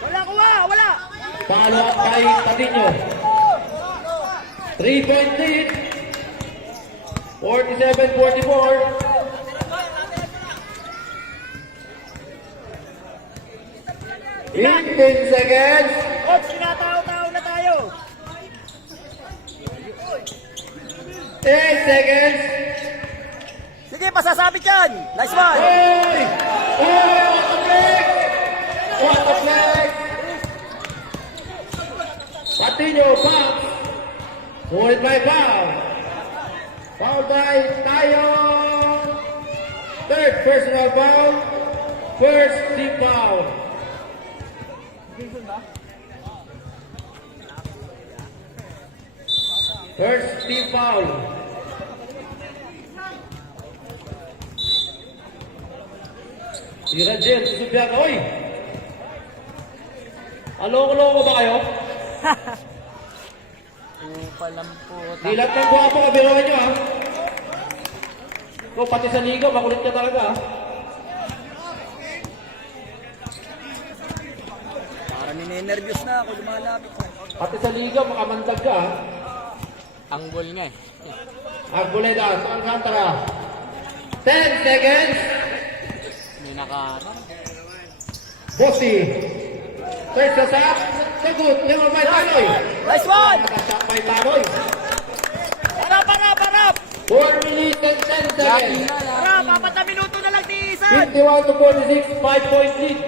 Wala kuha! Wala! Follow up by Patiño. 3-point lead. 47-44. 15 seconds. Coach, tinatao-tao na tayo. 10 seconds. Sige, pasasabit yan. Nice one. Hey! what a flag! What a flag! Patino bounce. Forward by foul. Foul by Tayo. Third personal foul. First team foul. First team foul. Si Rajel, susubihan ka. Uy! Aloko-loko ba kayo? Upalam po. Dilat ng guwapo, kabiruan nyo ha. Ikaw, pati sa ligaw, makulit ka talaga ha. Parang ninenervyos na ako, lumalapit na. Pati sa ligaw, makamandag ka ha. Anggol nga eh. Arboleda, sa Alcantara. 10 seconds. May naka... Bossy. Third sa sap. Sagot. Never by Tanoy. Nice one! Nakasap by Tanoy. Parap! 4 minutes and 10 seconds. Parap, 4 na minuto na lang ni Isan! 51 to 46, 5-point lead.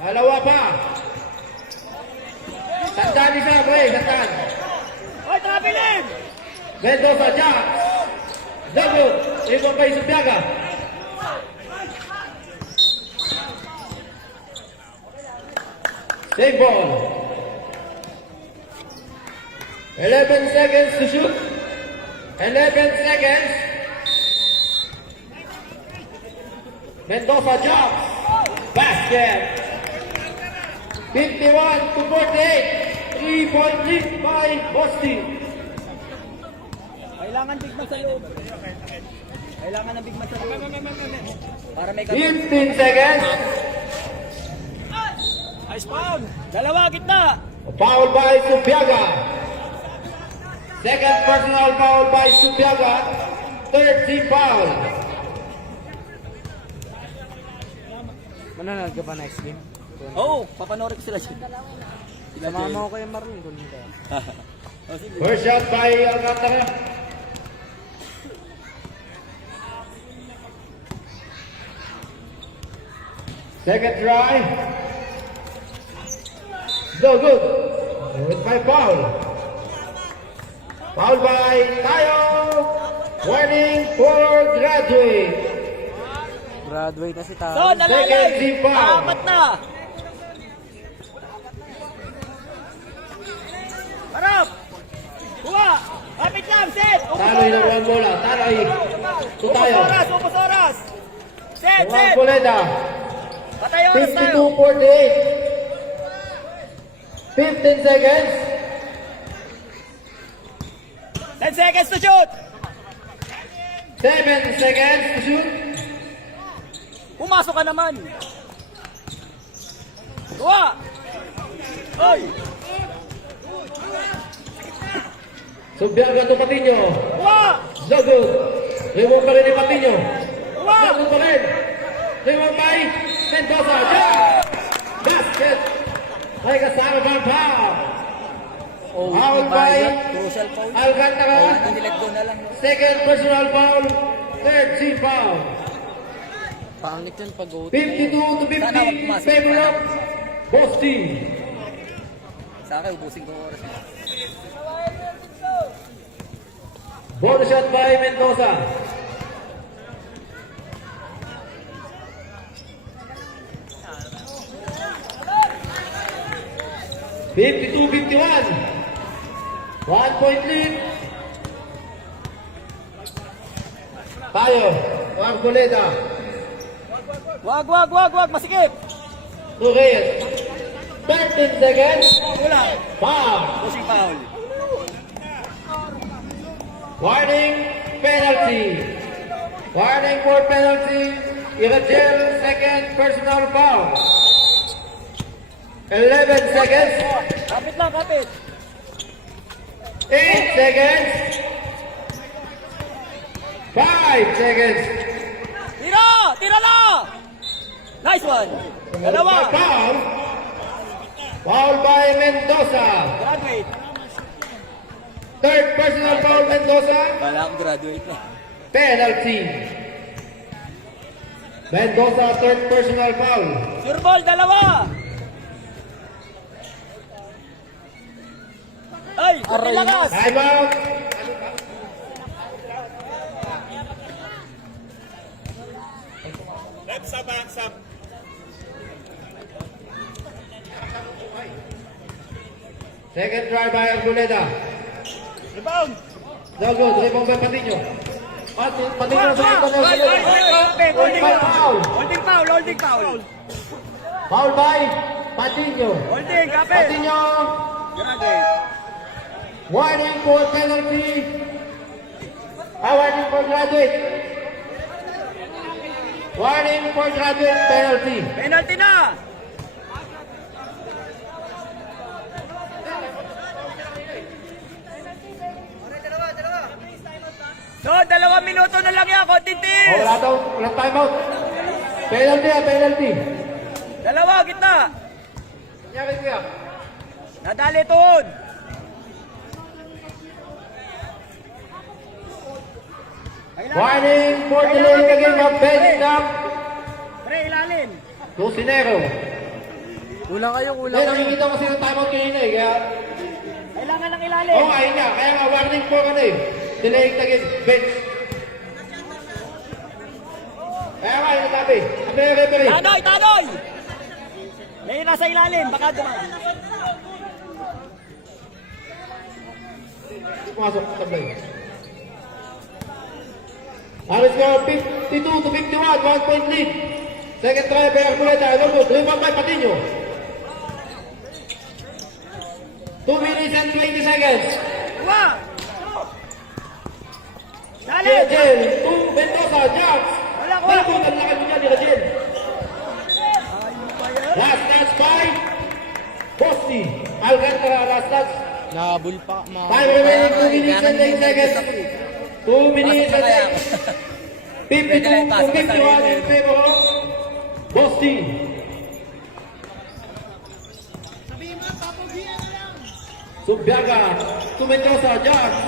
Dalawa pa. Tandaan isa, pre. Tandaan. Hoy, traveling! Mendoza, Jack. Double. Ibang kay Subiaga. Save ball. 11 seconds to shoot. 11 seconds. Mendoza jumps. Basket. 51 to 48. 3-point lead by Boston. Kailangan big man sa loob. Kailangan ng big man sa loob. Para may 15 seconds. Nice foul! Dalawa, gitna! Foul by Subiaga. Second personal foul by Subiaga. Third team foul. Manonood ka pa next game? Oo, papanorin ko sila siya. Sumama ko kay Marlon kung hindi. Oh, sige. First shot by Alcantara. Second try. No good. It's by foul. Foul by Tayo. Warning for graduate. Graduate na si Tao. So, Second nalalay! team foul. 4 na! Harap! Kuha! Kapit lang, set! Taloy na one bola. Taloy. To Tayo. Upos oras! Set, Juan set! Boleda. Patay oras tayo! 52-48. 15 seconds. 10 seconds to shoot! 7 seconds to shoot. Pumasok ka naman! Kuha! Oy! Subiaga to Patino. Kuha! No good. Reward pa rin ni Patino. Kuha! No good pa rin. Reward by Mendoza. Jump! Basket. Ay kasama pa foul. Oh, Foul by Crucial foul. Alcantara. Nilag go na lang. Second personal foul. Third team foul. Pangit yun pag OT. 52 to 50. Favor of Boston. Sa akin, ubusin ko oras. Bonus shot by Mendoza. (52-51). 1-point lead. Tayo. Arboleda. Wag! Masikip! To Reyes. 13 seconds. Wala! Foul. Pushing foul. Warning, penalty. Warning for penalty. Irajel, second personal foul. 11 seconds. Kapit lang, kapit! 8 seconds. 5 seconds. Tira na! Nice one! Dalawa! Foul. Foul by Mendoza. Graduate! Third personal foul Mendoza. Kala ko graduate na. Penalty. Mendoza, third personal foul. Sure ball, dalawa. Ay, lakas. Time out. Second try by Arboleda. Rebound. No good. Rebound by Patiño. Patiño na sa ito. Holding Foul. foul. Holding foul, holding foul. Foul by Patiño. Holding, kapit. Patiño. Graduate. Warning for penalty. Warning for graduate. Warning for graduate penalty. Penalty na. So, 2 minuto na lang yan, konting tiis. Wala daw, walang timeout. Penalty penalty. Dalawa, gitna. Nangyari kuya. Nadali tuhod. Warning for delaying the game of bench up. Pre, ilalim. Lucinero. Kulang kayo, kulang Eh, kayo. nakikita ko sila timeout kanina eh. Kaya, Kailangan ng ilalim. oo nga, yun nga. Kaya nga, warning for ano eh. Delaying the game bench. Kaya nga, yun sabi. Sabi ng referee. Tanoy, tanoy! May nasa ilalim, baka dumaan. Pumasok sa tablay. Ang score 52 to 51, 1 point lead. Second try by Arboleda, no good. Rebound by Patiño. 2 minutes and 20 seconds. Kuha! Dali! Rajel, to Mendoza, jumps. Wala ko. Nalabot ang lakad niya ni Rajel. Last touch by Bosti. Alcantara, last touch. Nahabol pa. Time remaining 2 minutes and 10 seconds. 2 minutes and 52 to 51 in favor of Bosti. Subiaga to Mendoza, jumps.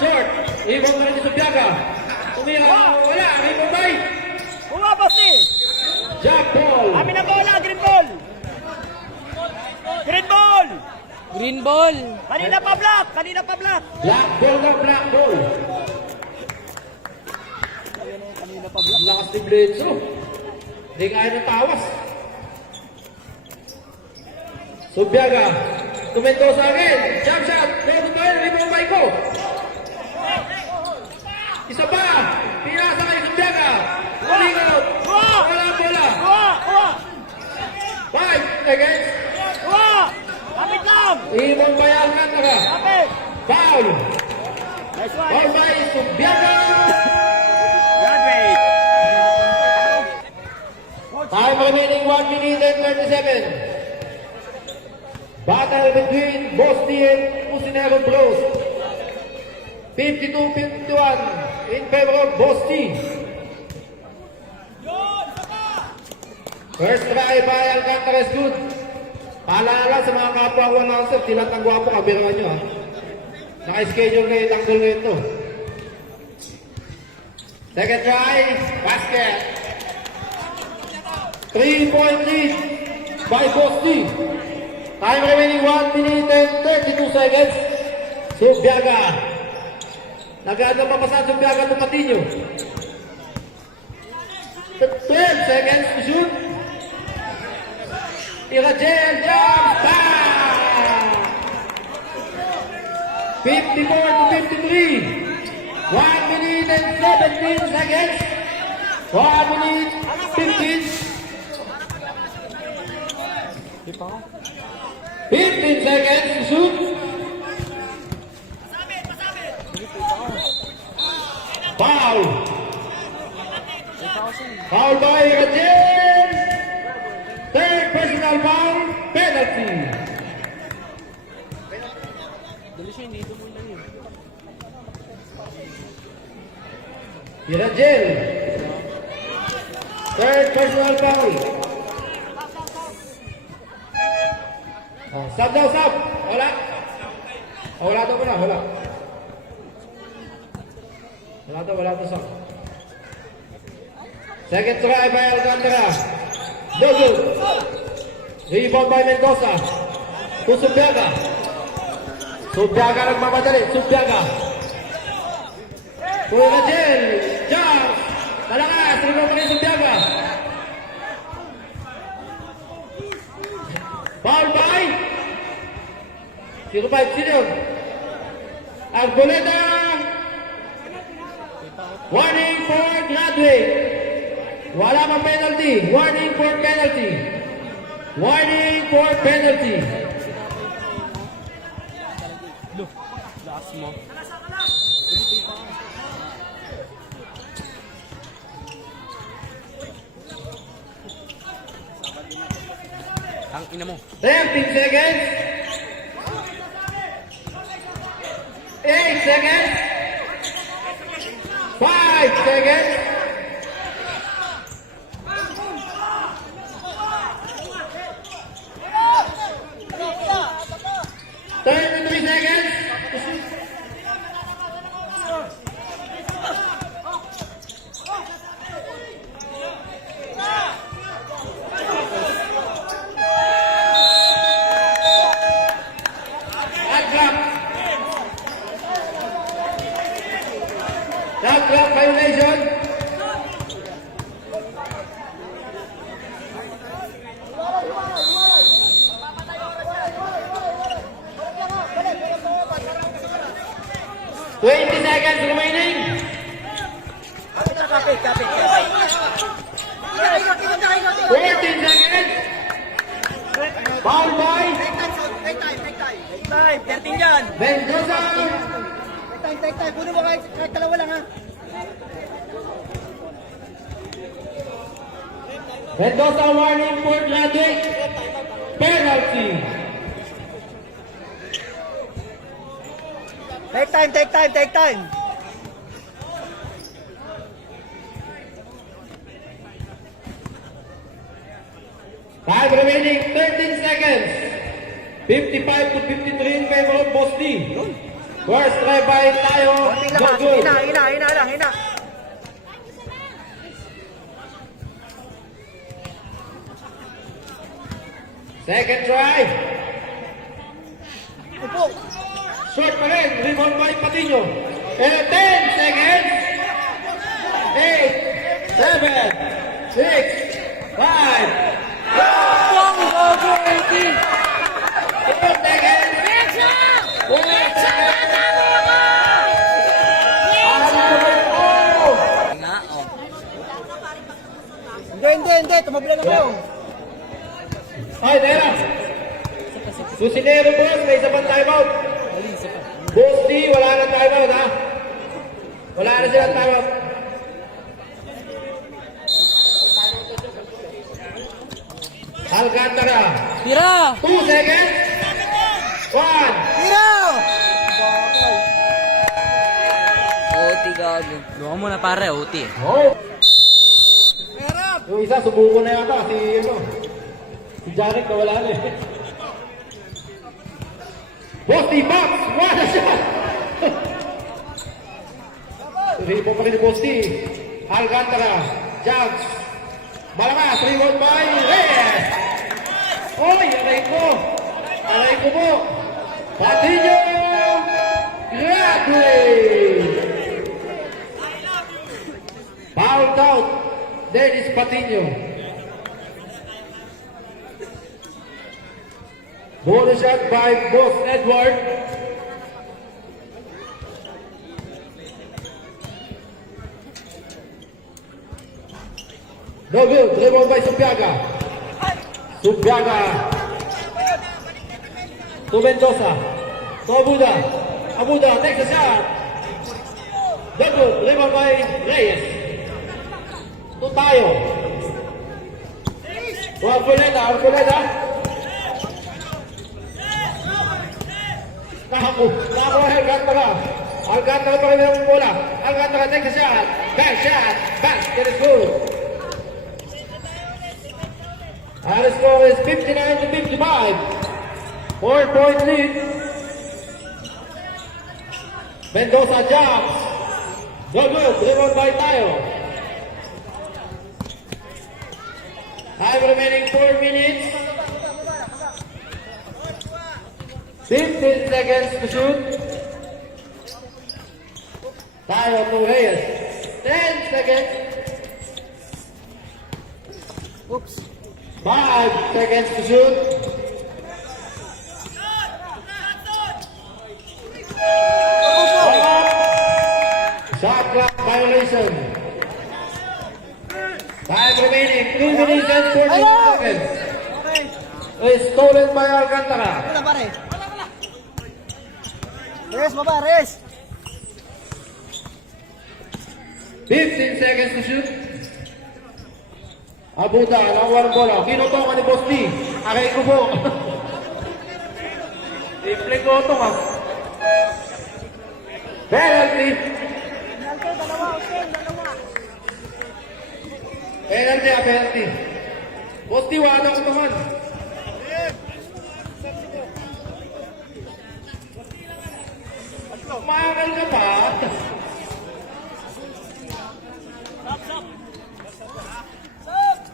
Short. Ibon na rin si Subiaga. Wala. Ibon by Kuha, Bosti! Jack Ball. Amin ang bola, green ball! Green ball! Green ball. Kanina pa black! Kanina pa black! Black ball na black ball. Ang lakas ni Bledsoe. Hindi kaya ng tawas. Subiaga. To Mendoza again. Jump shot. Go to turn. Rebound by Ko. Isa pa. Pinasa kay Subiaga. Malingot. Wala bola. Kuha! Kuha! 5 seconds. Kuha! Kapit lang! Ibon by Alcantara. Kapit! Foul. Nice one! Foul by Subiaga. Graduate! Time remaining 1 minute and 37. Battle between Bosti and Cusinero Bros. 52-51 in favor of Bosti. First try by Alcantara is good. Paalala sa mga kapwa ko announcer, tilat ang gwapo, kabirangan nyo ha. Naka-schedule na itanggal ngayon to. Second try, basket. 3-point lead by Bosti. Time remaining 1 minute and 32 seconds. Subiaga. Nag-ano pa sa Subiaga to Patiño. 12 seconds to shoot. Irajel jump. Bang! 54 to 53. 1 minute and 17 seconds. 1 minute 15. 15 seconds to shoot. Foul. Foul by Rajel. Third personal foul. Penalty. Dali siya, hindi tumulan yun. Rajel. Third personal foul. Oh, sub daw, sub. Wala. Oh, wala daw pala, wala. Wala daw, sub. Second try by Alcantara. No good. Rebound by Mendoza. To Subiaga. Subiaga nagmamadali. Subiaga. Kuya Rachel. Charles. Talakas. Rebound pa rin Subiaga. Foul by 05 Senior. Arboleda. Warning for graduate. Wala pang penalty. Warning for penalty. Warning for penalty. Lakas mo. Ang ina mo. 13 seconds. 8 seconds. 5 seconds. 33 seconds. Shot clock violation. Twenty seconds remaining. Kapit. 14 seconds. Foul by Take time. 13 dyan. Mendoza. Take time. Puno mo kahit dalawa lang ha. Mendoza warning for graduate. Penalty. Take time. Five remaining, 13 seconds. 55 to 53 in favor of Boss D. First try by Tayo. No good. Hina. Second try. Upo. Short pa rin. Rebound by Patino. 10 seconds. 8, 7, 6, 5, 4 seconds. Betsa! 4 Betsa! seconds. Tama ako! Oh! Nga, oh. Hindi. Tumabla na kayo. Ay, Dera. Susinero boss, may isa pang timeout. Boss D, wala na timeout ha. Wala na silang timeout. Alcantara. Tira! 2 seconds. 1. Hiro! OT gago. Luha mo na pare, OT. Oh. Yung isa, subuko na yata. Si Jarek na wala na eh. Boss D, box! What a shot! Ripo pa rin ni Boss D. Alcantara. Jugs. Malakas. Reward by Reyes. Oy, aray ko. Aray ko po. Patino. Graduate. Fouled out. Dennis Patino. Bonus shot by Boss Edward. No good. Rebound by Subiaga. To Mendoza. To Abuda. Abuda takes a shot. No good. Rebound by Reyes. To Tayo. To Arboleda. Nakakuha Alcantara. Alcantara pa rin ang bola. Alcantara takes a shot. Back shot. Basket is good. Our score is 59 to 55. 4-point lead. Mendoza jumps. No good. Rebound by Tayo. Time remaining 4 minutes. 15 seconds to shoot. Tayo to Reyes. 10 seconds. Oops. 5 seconds to shoot. Shot clock violation. Time remaining 2 minutes and 14 seconds. Is stolen by Alcantara. Wala pare. Res, baba, res. 15 seconds to shoot. Abuda, nakuha ng bola. Kinutokan ni Boss D. Aray ko po. Simple ko ito ka. Penalty. Penalty. Boss D, wala nang kutukan. Umakal ka pa.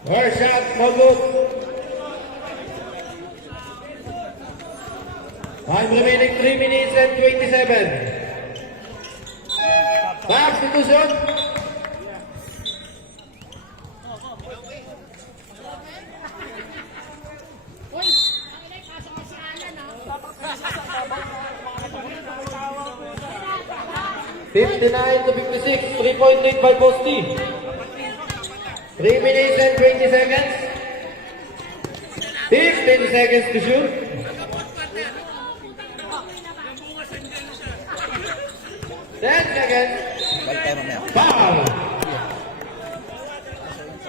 First shot, no good. Time remaining 3 minutes and 27. Substitution. Uy, nakinig, pasok ko si Alan, ha? 59 to 56, 3-point lead by Boss T. 3 minutes and 20 seconds. 15 seconds to shoot. 10 seconds. Foul.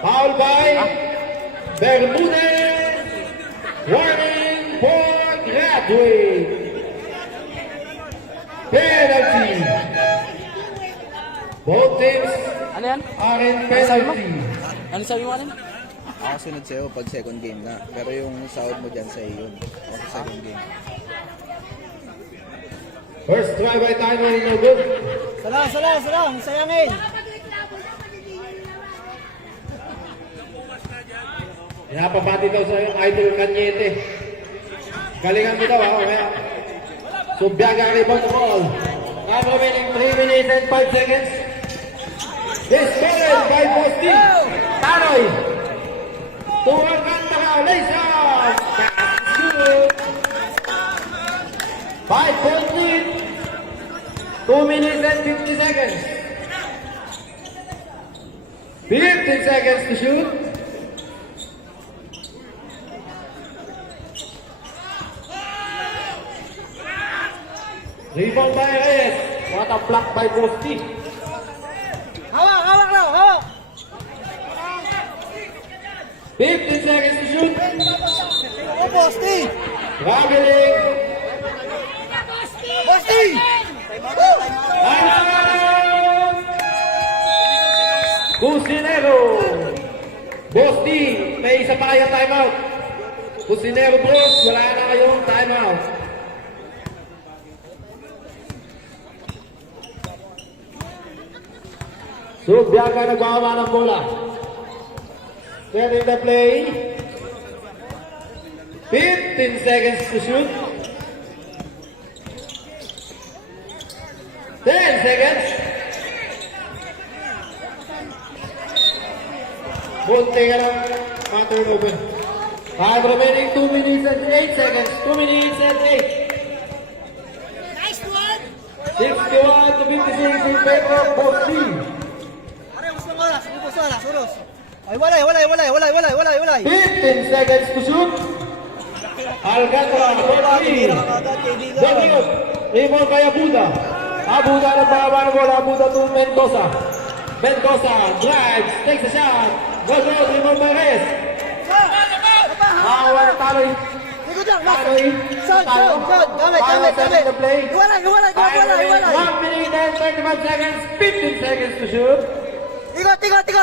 Foul by Bermudez. Warning for graduate. Penalty. Both teams Ano yan? are in penalty. Ano sabi mo kanina? Ako sunod sa'yo pag second game na. Pero yung sahod mo dyan sa iyo. Ako sa second game. First try by timer, no good. Salang, sayangin. Napapati daw sa yung idol Kanyete. Galingan mo daw, ha? Kaya. Subyaga rebound the ball. Time remaining 3 minutes and 5 seconds. This ball by Bosti. Tanoy. To Alcantara, Laysan. Good. 5-point lead. 2 minutes and 50 seconds. 15 seconds to shoot. Rebound by Reyes. What a block by Bosti. Hawak lang. 15 seconds to shoot. Oh, Bosti. Traveling. Bosti. Timeout. Cusinero. Bosti, may isa pa kayong timeout. Cusinero Bros, wala na kayong timeout. Subyaga nagbawa ng bola. Setting the play. 15 seconds to shoot. 10 seconds. Bunti ka lang. Turnover. Time remaining 2 minutes and 8 seconds. 2 minutes and 8. Nice one! 61 to 56 in favor of Bosti. Pare, gusto mo oras. Suros. Ay, walay. 15 seconds to shoot. Alcantara, Bosti. Dominic. Rebound kay Abuda. Abuda nagbawa ng bola. Abuda to Mendoza. Mendoza drives, takes a shot. Goes out, rebound by Reyes. Awa ng Taloy. Ikot lang. Taloy. Shot. Gamit. Setting the play. Iwalay. 1 minute and 35 seconds. 15 seconds to shoot. Ikot.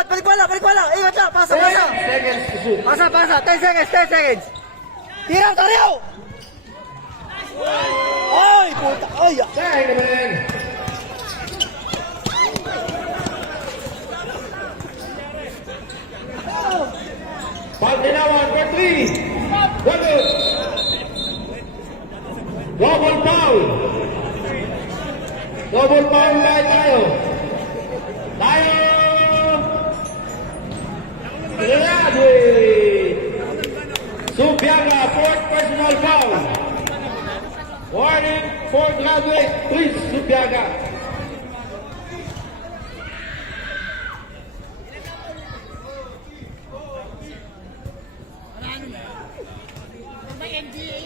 Balik bola. Ikot lang. Pasa. 10 seconds to shoot. Pasa. 10 seconds. Tiraw. Ay, puta. Ay, Dang naman. Pagdinawan for 3. One good. Double foul. Double foul by tayo. Graduate. Subiaga, fourth personal foul. Warning for graduate, please, Subiaga.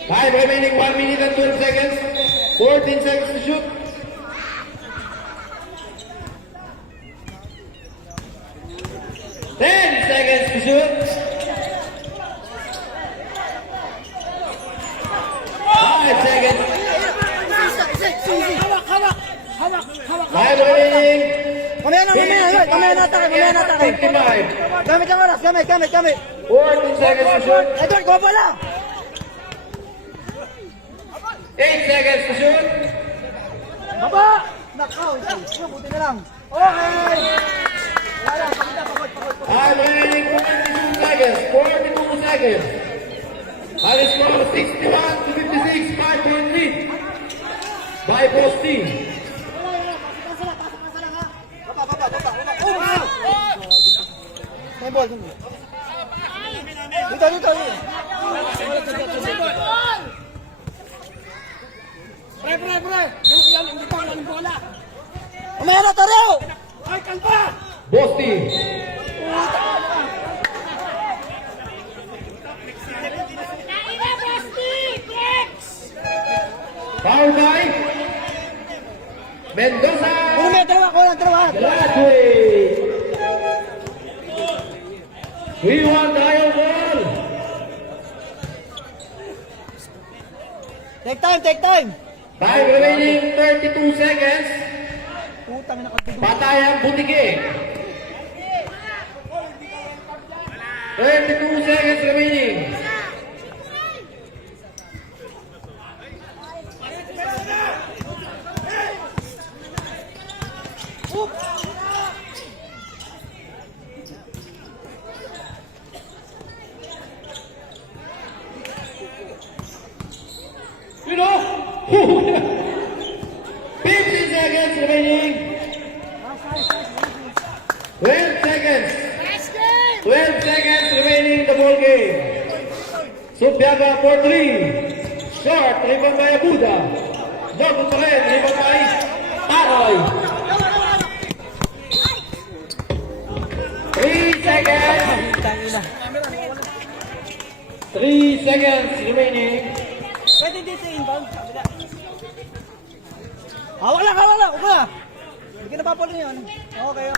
Time remaining 1 minute and 12 seconds. 14 seconds to shoot. Ten seconds to shoot. 5 seconds. Time remaining. Mamaya na atake. 55. Gamit ang oras, gamit. 14 seconds to shoot. Edward, go pa lang! 8 seconds to shoot. Baba! Nakaw, buti na lang. Okay! Wala, pagod. Time remaining 42 seconds. 42 seconds. High score 61 to 56. 5-point lead by both teams. Baba. May ball. Dito. Pre. Hindi pa ang bola. Umaya na, Tareo! Ay, kalpa! Both teams. Naina, Basti! Flex! Foul by Mendoza. Dalawa. Graduate. We want tayo ball. Take time! Time remaining 32 seconds. Putang na kapit. Patayang butike. 32 seconds remaining. You know, 15 seconds remaining. 12 seconds. 12 seconds remaining in the ball game. Subiaga for 3. Short, rebound by Abuda. Double pa rin, rebound by Taroy. 3 seconds. 3 seconds remaining. Pwede dito inbound. Hawak lang. Upa. Hindi ka napapalo yun. Okay.